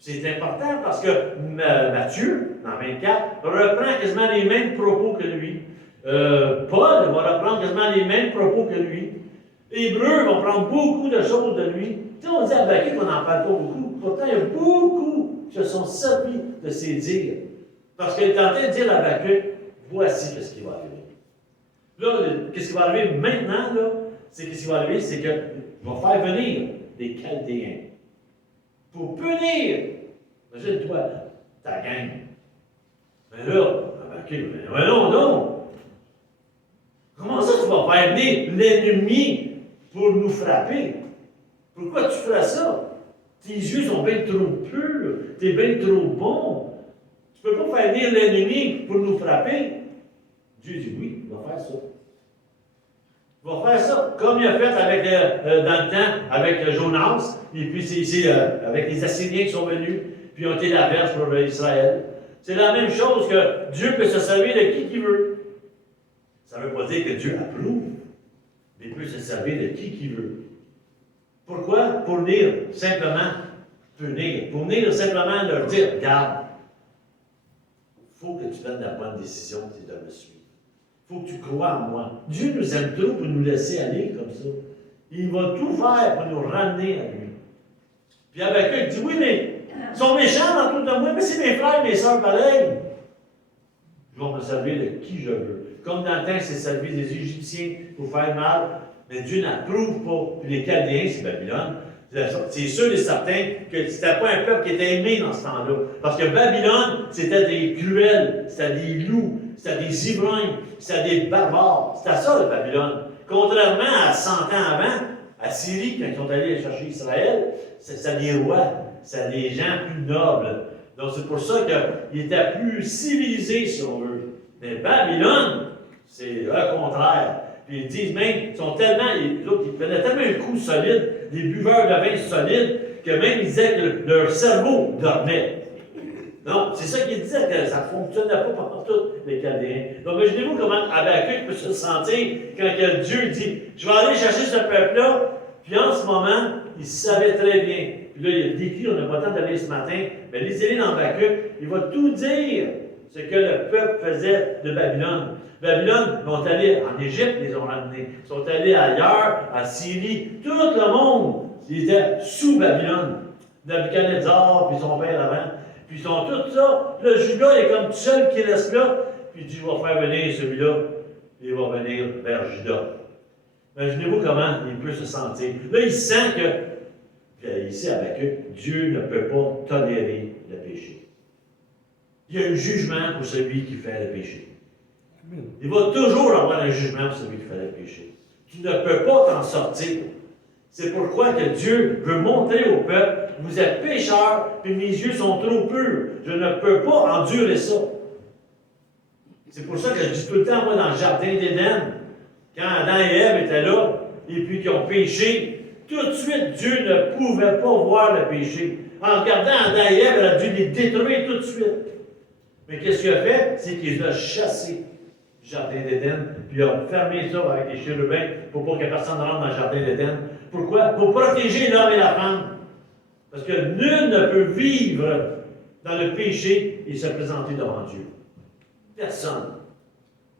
C'est important parce que Matthieu, dans 24, reprend quasiment les mêmes propos que lui. Paul va reprendre quasiment les mêmes propos que lui. Hébreux vont prendre beaucoup de choses de lui. Tu sais, on dit à Habakkuk qu'on n'en parle pas beaucoup. Pourtant, il y a beaucoup qui se sont servis de ses dires. Parce qu'il est en train de dire à Habakkuk, voici ce qui va arriver. Là, qu'est-ce qui va arriver maintenant, là? C'est qu'est-ce qui va arriver, c'est qu'il va faire venir des Chaldéens pour punir. Imagine-toi, ta gang. Mais là, Habakkuk, mais non. Comment ça tu vas faire venir l'ennemi pour nous frapper? Pourquoi tu feras ça? Tes yeux sont bien trop purs, tu es bien trop bon. Tu ne peux pas faire venir l'ennemi pour nous frapper. Dieu dit oui, il va faire ça. Il va faire ça, comme il a fait avec, dans le temps avec Jonas, et puis c'est avec les Assyriens qui sont venus, puis ont été la verge pour Israël. C'est la même chose que Dieu peut se servir de qui qu'il veut. Ça ne veut pas dire que Dieu approuve, mais il peut se servir de qui qu'il veut. Pourquoi? Pour venir simplement punir, pour venir simplement leur dire, regarde, il faut que tu prennes la bonne décision de me suivre. Il faut que tu crois en moi. Dieu nous aime trop pour nous laisser aller comme ça. Il va tout faire pour nous ramener à lui. Puis avec eux, il dit, oui, mais ils sont méchants autour de moi, mais c'est mes frères et mes sœurs pareils. Ils vont me servir de qui je veux. Comme dans le temps, c'est servi des Égyptiens pour faire mal, mais Dieu n'approuve pas. Puis les Chaldéens, c'est Babylone. C'est sûr et certain que ce n'était pas un peuple qui était aimé dans ce temps-là. Parce que Babylone, c'était des cruels, c'était des loups, c'était des ivrognes, c'était des barbares. C'était ça, le Babylone. Contrairement à 100 ans avant, à Syrie, quand ils sont allés chercher Israël, c'était des rois, c'était des gens plus nobles. Donc c'est pour ça qu'ils étaient plus civilisés, si on veut. Mais Babylone, c'est le contraire. Puis ils disent même, ils sont tellement, ils prenaient tellement un coup solide, des buveurs de vin solides, que même ils disaient que leur cerveau dormait. Non, c'est ça qu'ils disaient, que ça ne fonctionnait pas pour tous les Chaldéens. Donc imaginez-vous comment Habakkuk peut se sentir quand Dieu dit, je vais aller chercher ce peuple-là, puis en ce moment, il savait très bien. Puis là, il a décrit, on n'a pas le temps d'aller ce matin, mais lisez-les dans Habakkuk, il va tout dire ce que le peuple faisait de Babylone. Babylone, ils sont allés en Égypte, ils les ont ramenés. Ils sont allés ailleurs, en Syrie. Tout le monde, ils étaient sous Babylone. Nabuchodonosor, puis son père avant. Puis ils sont tous ça. Le Judas est comme tout seul qui reste là. Puis Dieu va faire venir celui-là. Il va venir vers Judas. Imaginez-vous comment il peut se sentir. Là, il sent que, puis ici avec eux, Dieu ne peut pas tolérer le péché. Il y a un jugement pour celui qui fait le péché. Il va toujours avoir un jugement pour celui qui fait le péché. Tu ne peux pas t'en sortir. C'est pourquoi que Dieu veut montrer au peuple, vous êtes pécheurs, puis mes yeux sont trop purs. Je ne peux pas endurer ça. C'est pour ça que je dis tout le temps, moi, dans le jardin d'Éden, quand Adam et Ève étaient là, et puis qu'ils ont péché, tout de suite, Dieu ne pouvait pas voir le péché. En regardant Adam et Ève, il a dû les détruire tout de suite. Mais qu'est-ce qu'il a fait? C'est qu'il les a chassés du jardin d'Éden, puis il a fermé ça avec les chérubins pour pas que personne rentre dans le jardin d'Éden. Pourquoi? Pour protéger l'homme et la femme. Parce que nul ne peut vivre dans le péché et se présenter devant Dieu. Personne.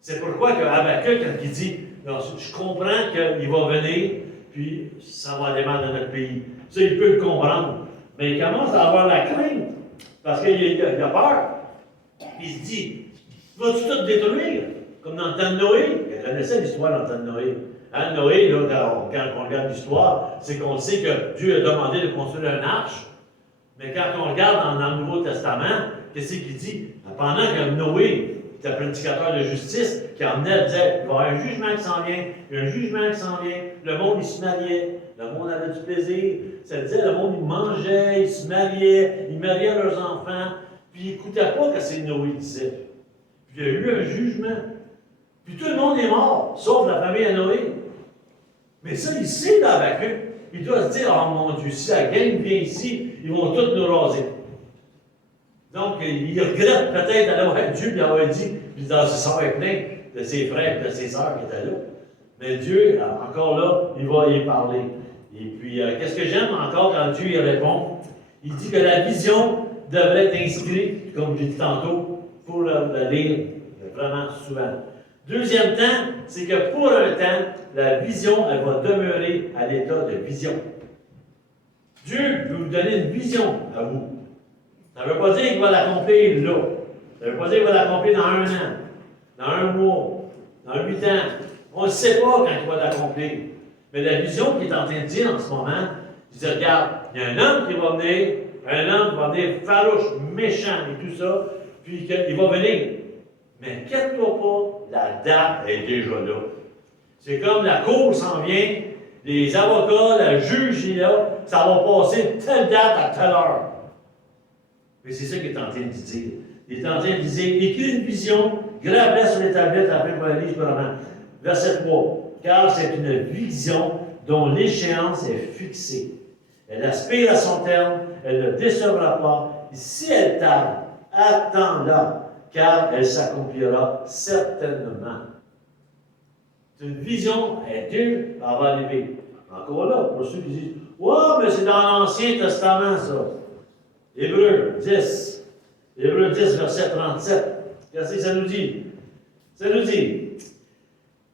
C'est pourquoi que Habakkuk, quand il dit, non, je comprends qu'il va venir, puis ça va aller mal dans notre pays. Ça, il peut le comprendre. Mais il commence à avoir la crainte, parce qu'il a peur. Il se dit, vas-tu tout détruire? Comme dans le temps de Noé. Il connaissait l'histoire dans le temps de Noé. Hein, Noé, là, quand on regarde l'histoire, c'est qu'on sait que Dieu a demandé de construire une arche. Mais quand on regarde dans le Nouveau Testament, qu'est-ce qu'il dit? Pendant que Noé était prédicateur de justice, qui emmenait, disait, il va y avoir un jugement qui s'en vient, il y a un jugement qui s'en vient, le monde, il se mariait, le monde avait du plaisir, ça disait, le monde, il mangeait, il se mariait, ils mariaient leurs enfants, puis ils n'écoutaient pas ce que c'est Noé disait. Puis il y a eu un jugement. Puis tout le monde est mort, sauf la famille à Noé. Mais ça, il sait dans Habakkuk. Il doit se dire, oh mon Dieu, si la gang vient ici, ils vont tous nous raser. Donc, il regrette peut-être d'aller voir Dieu et avoir dit, puis ça va être plein de ses frères et de ses sœurs qui étaient là. Mais Dieu, encore là, il va y parler. Et puis, qu'est-ce que j'aime encore quand Dieu y répond? Il dit que la vision devrait être inscrite, comme j'ai dit tantôt, pour la lire vraiment souvent. Deuxième temps, c'est que pour un temps, la vision, elle va demeurer à l'état de vision. Dieu veut vous donner une vision à vous. Ça ne veut pas dire qu'il va l'accomplir là. Ça ne veut pas dire qu'il va l'accomplir dans 1 an, dans 1 mois, dans 8 ans. On ne sait pas quand il va l'accomplir. Mais la vision qu'il est en train de dire en ce moment, il dit, regarde, il y a un homme qui va venir, un homme qui va venir farouche, méchant et tout ça, puis il va venir. Mais inquiète-toi pas, la date est déjà là. C'est comme la cour s'en vient, les avocats, le juge est là, ça va passer telle date à telle heure. Mais c'est ça qu'il est en train de dire. Il est en train de dire, écris une vision, grave-la sur les tablettes après qu'on la lise vraiment. Verset 3. Car c'est une vision dont l'échéance est fixée. Elle aspire à son terme, elle ne décevra pas. Et si elle tarde, attends-la, car elle s'accomplira certainement. C'est une vision, elle va arriver. Encore là, pour ceux qui disent, ouais, mais c'est dans l'Ancien Testament, ça. Hébreux 10. Hébreux 10, verset 37. Qu'est-ce que ça nous dit? Ça nous dit,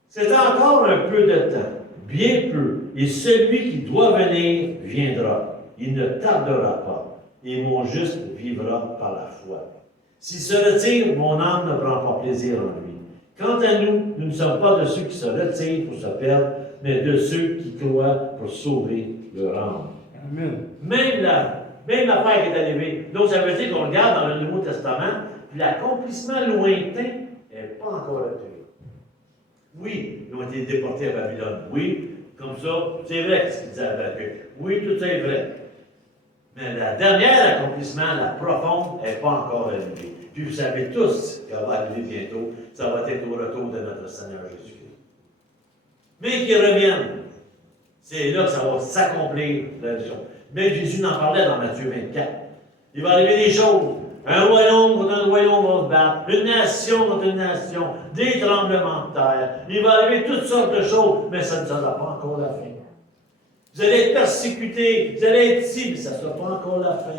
c'est encore un peu de temps, bien peu, et celui qui doit venir viendra. Il ne tardera pas, et mon juste vivra par la foi. S'il se retire, mon âme ne prend pas plaisir en lui. Quant à nous, nous ne sommes pas de ceux qui se retirent pour se perdre, mais de ceux qui croient pour sauver leur âme. Amen. Même l'affaire qui est arrivée. Donc, ça veut dire qu'on regarde dans le Nouveau Testament, puis l'accomplissement lointain n'est pas encore arrivé. Oui, ils ont été déportés à Babylone. Oui, comme ça, c'est vrai ce qu'il disait à Habakkuk. Oui, tout ça est vrai. Mais la dernière accomplissement, la profonde, n'est pas encore arrivée. Puis vous savez tous ce qui va arriver bientôt, ça va être au retour de notre Seigneur Jésus-Christ. Mais qu'il revienne, c'est là que ça va s'accomplir la vision. Mais Jésus en parlait dans Matthieu 24. Il va arriver des choses. Un royaume contre un royaume va se battre. Une nation contre une nation. Des tremblements de terre. Il va arriver toutes sortes de choses, mais ça ne sera pas encore la fin. Vous allez être persécutés, vous allez être ici, mais ça ne sera pas encore la fin.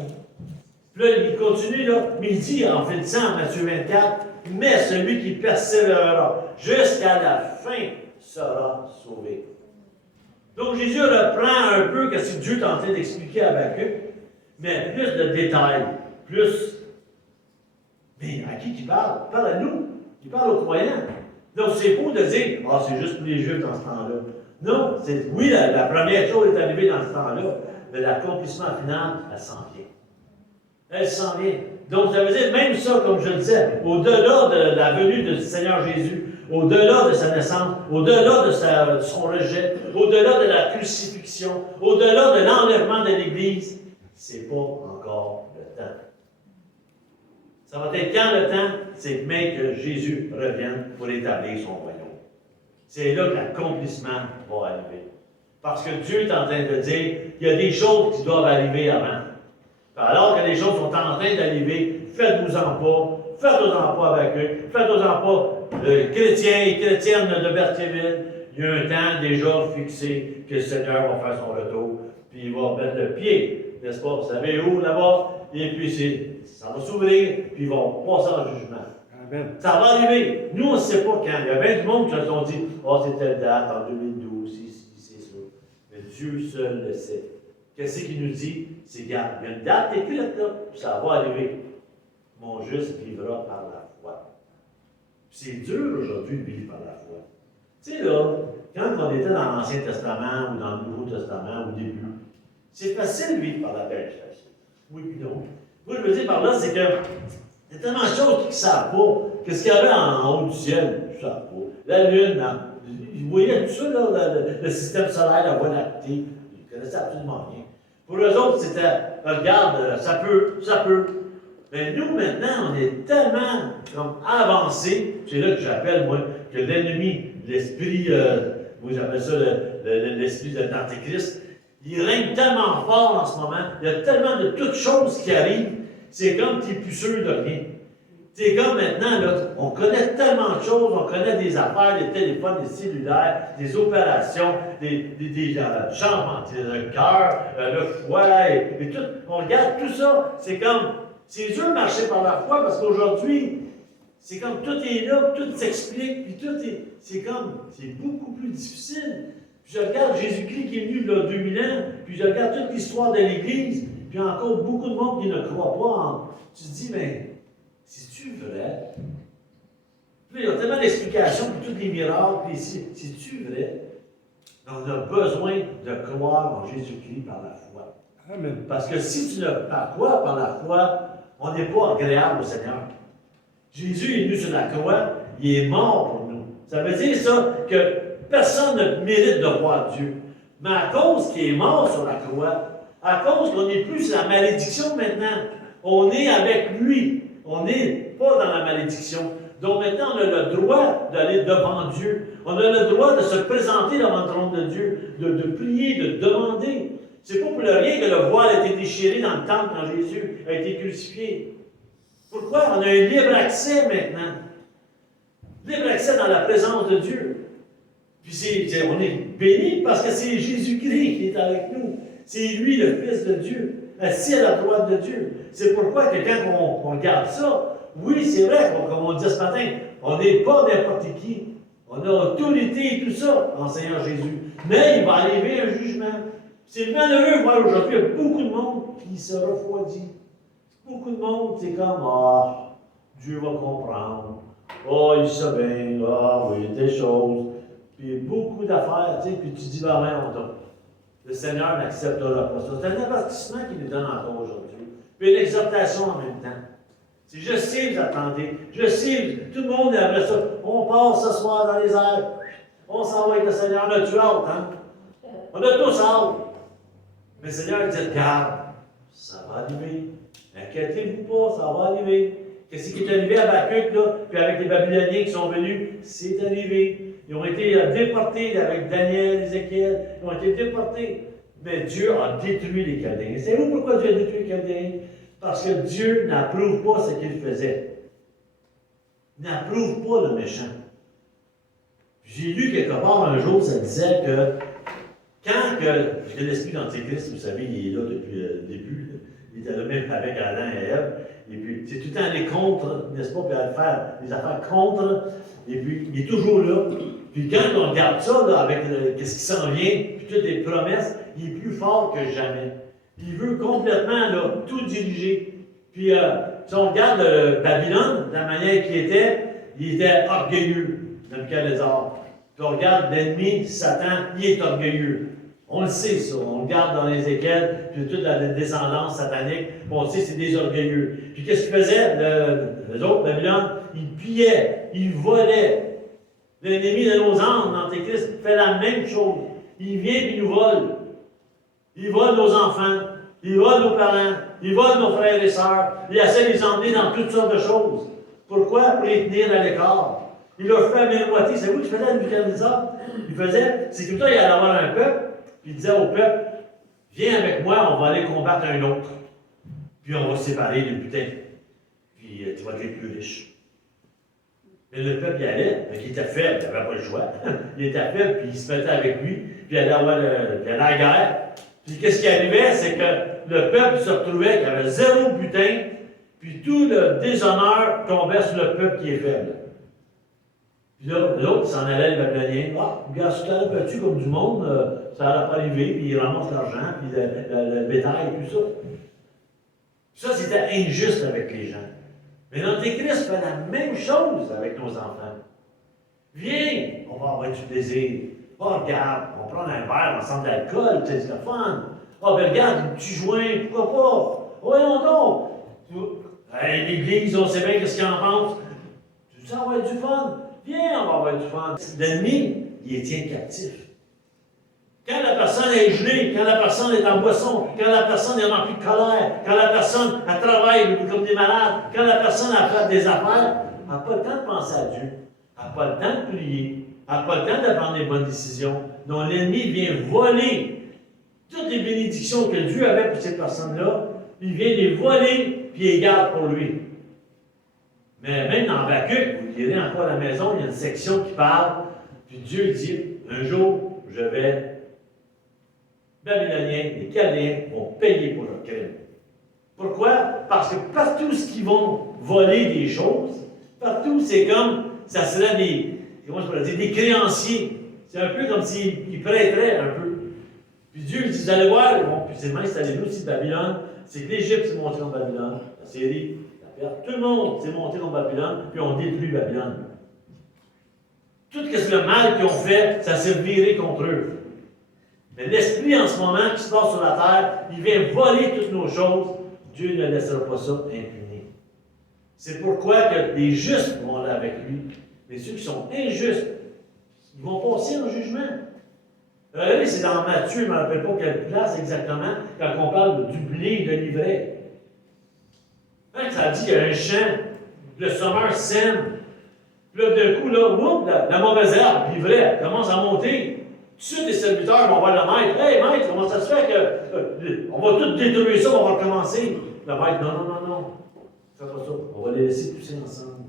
Puis là, il continue, là, mais il dit, en finissant, Matthieu 24, mais celui qui persévérera jusqu'à la fin sera sauvé. Donc Jésus reprend un peu ce que Dieu est en train d'expliquer à Habakkuk, mais plus de détails, plus. Mais à qui il parle? Il parle à nous, il parle aux croyants. Donc c'est faux de dire, ah, c'est juste pour les Juifs dans ce temps-là. Non, oui, la première chose est arrivée dans ce temps-là, mais l'accomplissement final, elle s'en vient. Elle s'en vient. Donc, ça veut dire, même ça, comme je le disais, au-delà de la venue du Seigneur Jésus, au-delà de sa naissance, au-delà de son rejet, au-delà de la crucifixion, au-delà de l'enlèvement de l'Église, c'est pas encore le temps. Ça va être quand le temps? C'est demain que Jésus revienne pour établir son royaume. C'est là que l'accomplissement va arriver. Parce que Dieu est en train de dire qu'il y a des choses qui doivent arriver avant. Alors que les choses sont en train d'arriver, faites-vous-en pas, faites-vous-en pas avec eux, faites-vous-en pas chrétiens et chrétiennes de Berthierville. Il y a un temps déjà fixé que le Seigneur va faire son retour, puis il va mettre le pied, n'est-ce pas? Vous savez où, là-bas? Et puis ça va s'ouvrir, puis ils vont passer en jugement. Amen. Ça va arriver. Nous, on ne sait pas quand. Il y a bien du monde qui se sont dit, oh, c'est telle date, en 2012, c'est ça. Mais Dieu seul le sait. Qu'est-ce qu'il nous dit? C'est qu'il y a une date écrite là, ça va arriver. Mon juste vivra par la foi. C'est dur aujourd'hui de vivre par la foi. Tu sais, là, quand on était dans l'Ancien Testament ou dans le Nouveau Testament au début, c'est facile de vivre par la pêche. Oui, puis non. Moi, je veux dire par là, c'est que il y a tellement de choses qu'ils ne savent pas. Qu'est-ce qu'il y avait en haut du ciel? Ils ne savent pas. La Lune, ils voyaient tout ça, là, le système solaire, la Voie lactée. Ils ne connaissaient absolument rien. Pour eux autres, c'était, regarde, ça peut. Mais nous, maintenant, on est tellement comme avancés, c'est là que j'appelle, moi, que l'ennemi, l'esprit, moi j'appelle ça l'esprit de l'Antéchrist, il règne tellement fort en ce moment, il y a tellement de toutes choses qui arrivent, c'est comme tu n'es plus sûr de rien. C'est comme maintenant, là, on connaît tellement de choses, on connaît des affaires, des téléphones, des cellulaires, des opérations, des changements de cœur, le foie, et tout. On regarde tout ça, c'est dur de marcher par la foi parce qu'aujourd'hui, c'est comme tout est là, tout s'explique, puis c'est beaucoup plus difficile. Puis je regarde Jésus-Christ qui est venu il y a 2000 ans, puis je regarde toute l'histoire de l'Église, puis encore beaucoup de monde qui ne croit pas. Tu te dis, mais c'est-tu vrai? Puis il y a tellement d'explications pour tous les miracles, puis c'est-tu vrai? On a besoin de croire en Jésus-Christ par la foi. Amen. Parce que si tu ne crois par la foi, on n'est pas agréable au Seigneur. Jésus est venu sur la croix, il est mort pour nous. Ça veut dire ça que personne ne mérite de voir Dieu. Mais à cause qu'il est mort sur la croix, à cause qu'on n'est plus sur la malédiction maintenant, on est avec lui. On n'est pas dans la malédiction. Donc maintenant, on a le droit d'aller devant Dieu. On a le droit de se présenter devant le trône de Dieu, de prier, de demander. C'est pas pour le rien que le voile a été déchiré dans le temple quand Jésus a été crucifié. Pourquoi? On a un libre accès maintenant. Libre accès dans la présence de Dieu. Puis on est béni parce que c'est Jésus-Christ qui est avec nous. C'est lui le Fils de Dieu, assis à la droite de Dieu. C'est pourquoi que quand on regarde ça, oui, c'est vrai, comme on dit ce matin, on n'est pas n'importe qui. On a autorité et tout ça en Seigneur Jésus. Mais il va arriver un jugement. C'est malheureux de voir aujourd'hui, il y a beaucoup de monde qui se refroidit. Beaucoup de monde, c'est comme, Dieu va comprendre. Il sait bien, oui, des choses. Puis beaucoup d'affaires, tu sais, puis tu dis, le Seigneur n'acceptera pas ça. C'est un avertissement qu'il nous donne encore aujourd'hui. Puis une exhortation en même temps. C'est je sais, vous attendez. Je sais, tout le monde aimerait ça. On part ce soir dans les airs. On s'en va avec le Seigneur. On a-tu hâte, hein? On a tous hâte. Mais le Seigneur dit, regarde, ça va arriver. Inquiétez-vous pas, ça va arriver. Qu'est-ce qui est arrivé à Habakkuk, là? Puis avec les Babyloniens qui sont venus, c'est arrivé. Ils ont été déportés avec Daniel, Ézéchiel. Ils ont été déportés. Mais Dieu a détruit les Chaldéens. Savez-vous pourquoi Dieu a détruit les Chaldéens? Parce que Dieu n'approuve pas ce qu'il faisait. Il n'approuve pas le méchant. J'ai lu quelque part un jour, ça disait que quand que l'esprit d'Antéchrist, vous savez, il est là depuis le début. Il était là même avec Adam et Ève. Et puis, c'est tout le temps aller contre, n'est-ce pas, puis aller faire des affaires contre. Et puis, il est toujours là. Puis quand on regarde ça, là, avec qu'est-ce qui s'en vient, puis toutes les promesses, il est plus fort que jamais. Il veut complètement là, tout diriger. Puis, si on regarde Babylone, de la manière qu'il il était orgueilleux, Nebuchadnezzar. Puis on regarde l'ennemi, Satan, il est orgueilleux. On le sait, ça. On le regarde dans l'Ézéchiel, puis toute la descendance satanique. On le sait, c'est des orgueilleux. Puis qu'est-ce qu'ils faisaient, les autres, Babylone? Ils pillaient, ils volaient. L'ennemi de nos âmes, l'Antéchrist, fait la même chose. Il vient et il nous vole. Il vole nos enfants, il vole nos parents, il vole nos frères et sœurs. Il essaie de les emmener dans toutes sortes de choses. Pourquoi? Pour les tenir à l'écart. Il leur fait la miroiter. C'est vous qui faisait à Nebuchadnezzar? Il faisait, c'est que toi, il allait avoir un peuple, puis il disait au peuple, viens avec moi, on va aller combattre un autre. Puis on va se séparer du butin. Puis tu vas être plus riche. Mais le peuple y allait, mais il était faible, il n'avait pas le choix. Il était faible, puis il se mettait avec lui, puis il allait avoir puis il allait à la guerre. Puis qu'est-ce qui arrivait, c'est que le peuple se retrouvait qu'il avait zéro butin, puis tout le déshonneur tombait sur le peuple qui est faible. Puis là, l'autre s'en allait, le Babylonien. Ah, regarde, si tu t'en battu comme du monde, ça n'allait pas arriver, puis il ramasse l'argent, puis le bétail, et tout ça. Ça, c'était injuste avec les gens. Mais l'Antéchrist fait la même chose avec nos enfants. Viens, on va avoir du plaisir. Oh, regarde, on prend un verre ensemble d'alcool, c'est le fun. Oh, ben regarde, un petit joint, pourquoi pas? Voyons donc. Hey, l'Église, on sait bien qu'est-ce qu'ils en pensent. Tu sais, on va avoir du fun. Viens, on va avoir du fun. L'ennemi, il les tient captifs. Quand la personne est gelée, quand la personne est en boisson, quand la personne est remplie de colère, quand la personne elle travaille comme des malades, quand la personne a fait des affaires, elle n'a pas le temps de penser à Dieu. Elle n'a pas le temps de prier. Elle n'a pas le temps de prendre des bonnes décisions. Donc l'ennemi vient voler toutes les bénédictions que Dieu avait pour cette personne-là. Il vient les voler, puis il les garde pour lui. Mais même dans Habakkuk, vous lirez encore à la maison, il y a une section qui parle, puis Dieu dit, un jour, je vais Babyloniens, les Chaldéens vont payer pour leurs crimes. Pourquoi? Parce que partout ce qu'ils vont voler des choses, partout c'est comme, ça serait comment je pourrais dire, des créanciers. C'est un peu comme s'ils prêteraient un peu. Puis Dieu dit, vous allez voir, puis c'est installé nous aussi Babylone, c'est que l'Égypte s'est montée en Babylone, la Syrie, la Perse, tout le monde s'est monté en Babylone, puis on détruit Babylone. Tout ce que le mal qu'ils ont fait, ça s'est viré contre eux. Mais l'esprit en ce moment qui se passe sur la terre, il vient voler toutes nos choses. Dieu ne laissera pas ça impuni. C'est pourquoi que les justes vont aller avec lui. Mais ceux qui sont injustes, ils vont passer en jugement. Regardez, c'est dans Matthieu, je ne me rappelle pas quelle place exactement, quand on parle du blé de l'ivraie. Quand ça dit qu'il y a un champ, le sommeur sème, puis là, d'un coup, là, la mauvaise herbe, l'ivraie, commence à monter. Tout de suite, les serviteurs vont voir le maître. Hey, maître, comment ça se fait que on va tout détruire ça, on va recommencer? Le maître, non. Fais pas ça. On va les laisser pousser ensemble.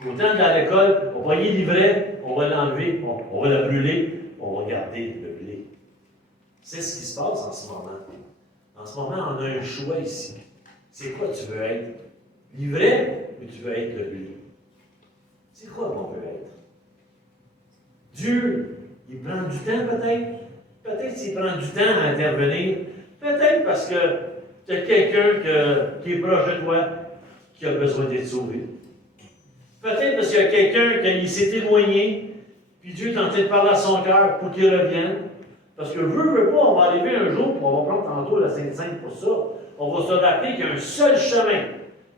Au temps de l'école, on va y livrer, on va l'enlever, on va le brûler, on va garder le blé. C'est ce qui se passe en ce moment. En ce moment, on a un choix ici. C'est quoi tu veux être? L'ivraie, ou tu veux être le blé? C'est quoi qu'on veut être? Dieu, il prend du temps peut-être. Peut-être s'il prend du temps à intervenir. Peut-être parce que tu as quelqu'un qui est proche de toi qui a besoin d'être sauvé. Peut-être parce qu'il y a quelqu'un qui s'est éloigné, puis Dieu est en train de parler à son cœur pour qu'il revienne. Parce que veut pas, on va arriver un jour, puis on va prendre tantôt la Sainte Sainte pour ça. On va se rappeler qu'il y a un seul chemin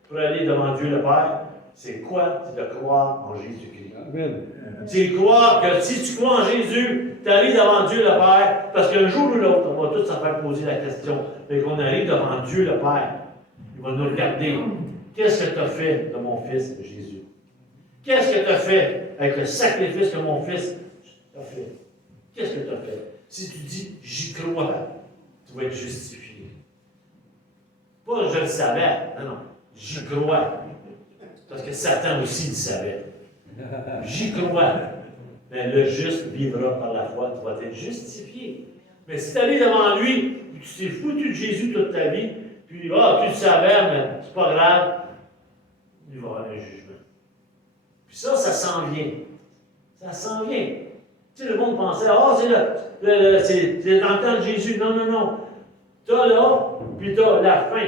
pour aller devant Dieu le Père. C'est quoi? C'est de croire en Jésus-Christ. Amen. C'est de croire que si tu crois en Jésus, tu arrives devant Dieu le Père, parce qu'un jour ou l'autre, on va tous se faire poser la question. Mais qu'on arrive devant Dieu le Père, il va nous regarder. Qu'est-ce que tu as fait de mon fils Jésus? Qu'est-ce que tu as fait avec le sacrifice que mon fils a fait? Qu'est-ce que tu as fait? Si tu dis, j'y crois, tu vas être justifié. Pas je le savais, non, j'y crois. Parce que Satan aussi le savait. J'y crois. Mais le juste vivra par la foi, tu vas être justifié. Mais si tu es allé devant lui, et tu t'es foutu de Jésus toute ta vie, puis tu le savais, mais c'est pas grave, il va y avoir un jugement. Puis ça s'en vient. Ça s'en vient. Tu sais, le monde pensait, c'est dans le temps de Jésus. Non. Tu as là, puis tu as la fin.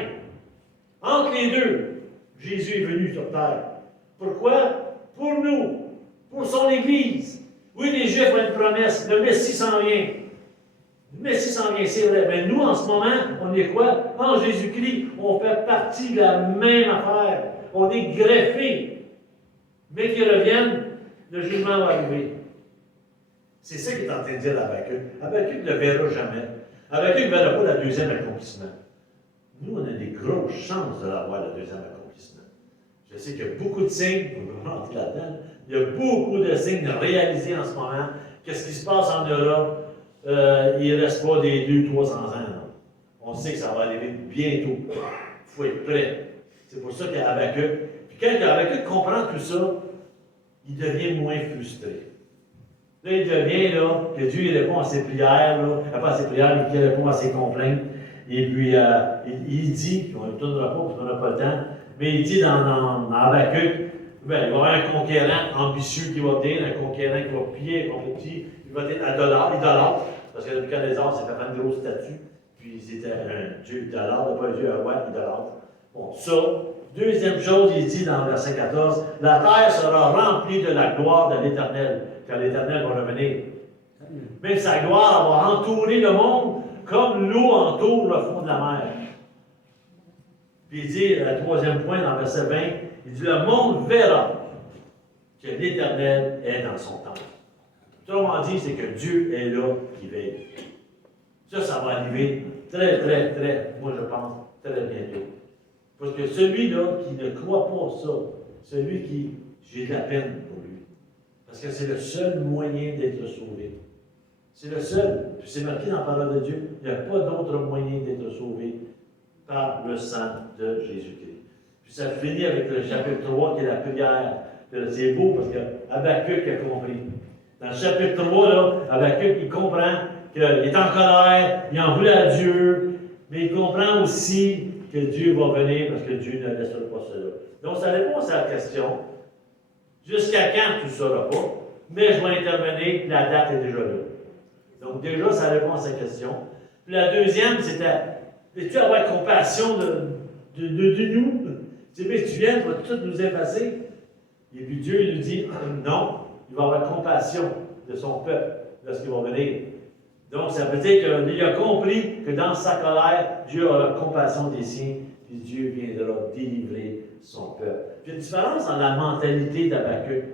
Entre les deux, Jésus est venu sur terre. Pourquoi? Pour nous, pour son Église. Oui, les Juifs ont une promesse, le Messie s'en vient. Le Messie s'en vient, c'est vrai. Mais nous, en ce moment, on est quoi? En Jésus-Christ, on fait partie de la même affaire. On est greffés. Mais qu'ils reviennent, le jugement va arriver. C'est ça qu'il est en train de dire à Habakkuk. Habakkuk ne le verra jamais. Habakkuk ne verra pas le deuxième accomplissement. Nous, on a des grosses chances de l'avoir, le deuxième accomplissement. Je sais qu'il y a beaucoup de signes, on va rentrer là-dedans, il y a beaucoup de signes réalisés en ce moment. Qu'est-ce qui se passe en Europe? Il ne reste pas des 200-300 ans. Non. On sait que ça va arriver bientôt. Il faut être prêt. C'est pour ça qu'il y a Habakkuk. Puis quand Habakkuk comprend tout ça, il devient moins frustré. Là, il devient là, que Dieu il répond à ses prières, là, pas à ses prières, mais qu'il répond à ses complaintes. Et puis, il dit, on ne tournera pas parce qu'on n'a pas le temps, mais il dit dans Habakkuk, ben, il va y avoir un conquérant ambitieux qui va venir, un conquérant qui va piller un petit, il va être idolâtre, parce que Nebuchadnezzar s'est fait une grosse statue, puis c'était un dieu idolâtre, pas un dieu, un roi idolâtre. Bon, ça. Deuxième chose, il dit dans le verset 14, la terre sera remplie de la gloire de l'Éternel, quand l'Éternel va revenir. Même sa gloire va entourer le monde comme l'eau entoure le fond de la mer. Puis il dit, le troisième point, dans le verset 20, il dit, le monde verra que l'Éternel est dans son temple. Autrement dit, c'est que Dieu est là qui veille. Ça va arriver très, moi je pense, très bientôt. Parce que celui-là qui ne croit pas ça, celui qui, j'ai de la peine pour lui. Parce que c'est le seul moyen d'être sauvé. C'est le seul. Puis c'est marqué dans la parole de Dieu, il n'y a pas d'autre moyen d'être sauvé par le sang de Jésus-Christ. Puis ça finit avec le chapitre 3 qui est la prière. C'est beau parce que Habakkuk a compris. Dans le chapitre 3, là, Habakkuk, il comprend qu'il est en colère, il en voulait à Dieu, mais il comprend aussi que Dieu va venir parce que Dieu ne laissera pas cela. Donc, ça répond à sa question. Jusqu'à quand tu ne sauras pas, mais je vais intervenir, la date est déjà là. Donc, déjà, ça répond à sa question. Puis la deuxième, c'était, veux-tu avoir compassion de nous? Tu sais, mais tu viens, tu vas tout nous effacer. Et puis Dieu il nous dit, non, il va avoir compassion de son peuple lorsqu'il va venir. Donc, ça veut dire qu'il a compris que dans sa colère, Dieu aura compassion des siens, puis Dieu viendra délivrer son peuple. Puis il y a une différence dans la mentalité d'Habakkuk.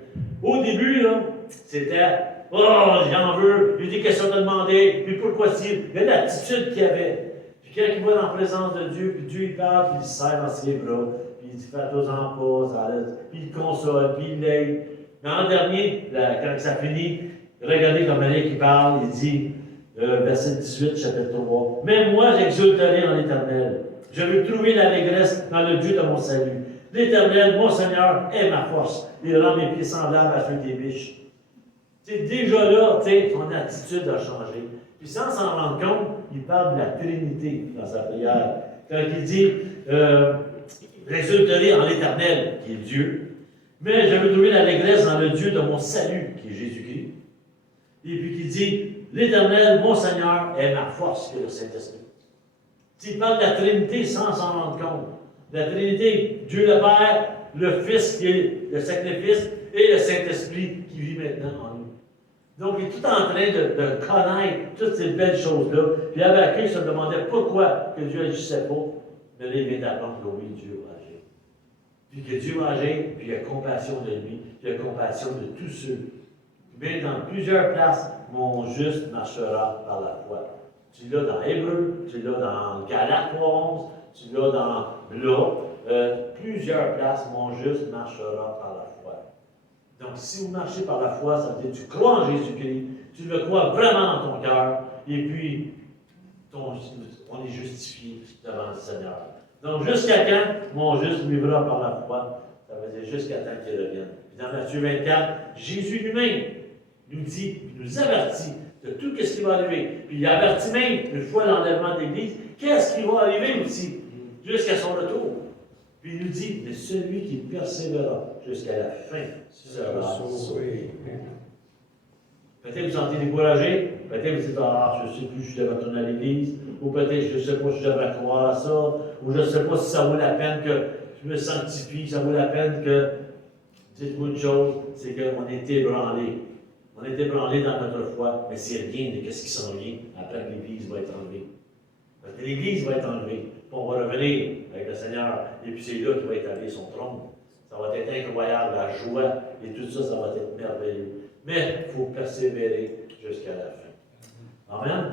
Au début, là, c'était « Oh, j'en veux, j'ai des questions à te demander, puis pourquoi si? » Il y a l'attitude qu'il avait. Puis quand il va dans la présence de Dieu, puis Dieu il parle, puis il se serre dans ses bras, puis il dit « Fais-toi-en pas, ça allait. » Puis il console, puis il l'aide. Mais en dernier, quand ça finit, regardez comme Marie qui parle, il dit verset 18, chapitre 3. « Même moi, j'exulterai en l'Éternel. Je veux trouver l'allégresse dans le Dieu de mon salut. L'Éternel, mon Seigneur, est ma force. Il rend mes pieds semblables à ceux des biches. » Déjà là, son attitude a changé. Puis sans s'en rendre compte, il parle de la Trinité dans sa prière. Quand il dit j'exulterai en l'Éternel, qui est Dieu, mais je veux trouver l'allégresse dans le Dieu de mon salut, qui est Jésus-Christ. Et puis qu'il dit l'Éternel, mon Seigneur, est ma force, qui est le Saint-Esprit. Il parle de la Trinité sans s'en rendre compte. La Trinité, Dieu le Père, le Fils qui est le sacrifice, et le Saint-Esprit qui vit maintenant en nous. Donc, il est tout en train de connaître toutes ces belles choses-là. Puis Habakkuk se demandait pourquoi que Dieu n'agissait pas. Mais là, il vient d'apprendre que oui, Dieu va agir. Puis que Dieu va agir, puis il a compassion de lui, puis il a compassion de tous ceux. Mais dans plusieurs places, mon juste marchera par la foi. Tu l'as dans Hébreu, tu l'as dans Galates 3:11, tu l'as dans plusieurs places, mon juste marchera par la foi. Donc, si vous marchez par la foi, ça veut dire que tu crois en Jésus-Christ, tu le crois vraiment dans ton cœur, et puis on est justifié devant le Seigneur. Donc, jusqu'à quand mon juste vivra par la foi? Ça veut dire jusqu'à temps qu'il revienne. Puis dans Matthieu 24, Jésus lui-même nous dit, il nous avertit de tout ce qui va arriver. Puis il avertit même, une fois l'enlèvement de l'Église, qu'est-ce qui va arriver aussi, jusqu'à son retour. Puis il nous dit, mais celui qui persévérera jusqu'à la fin sera sauvé. Peut-être vous vous sentez découragé, peut-être vous dites, ah, je ne sais plus si je devrais retourner à l'Église, ou peut-être je ne sais pas si je devrais croire à ça, ou je ne sais pas si ça vaut la peine que je me sanctifie, ça vaut la peine que. Dites-vous une chose, c'est qu'on est ébranlé. On est ébranlé dans notre foi, mais c'est rien de ce qui s'en vient après que l'Église va être enlevée. Parce que l'Église va être enlevée, puis on va revenir avec le Seigneur, et puis c'est là qu'il va établir son trône. Ça va être incroyable, la joie, et tout ça, ça va être merveilleux. mais il faut persévérer jusqu'à la fin. Amen.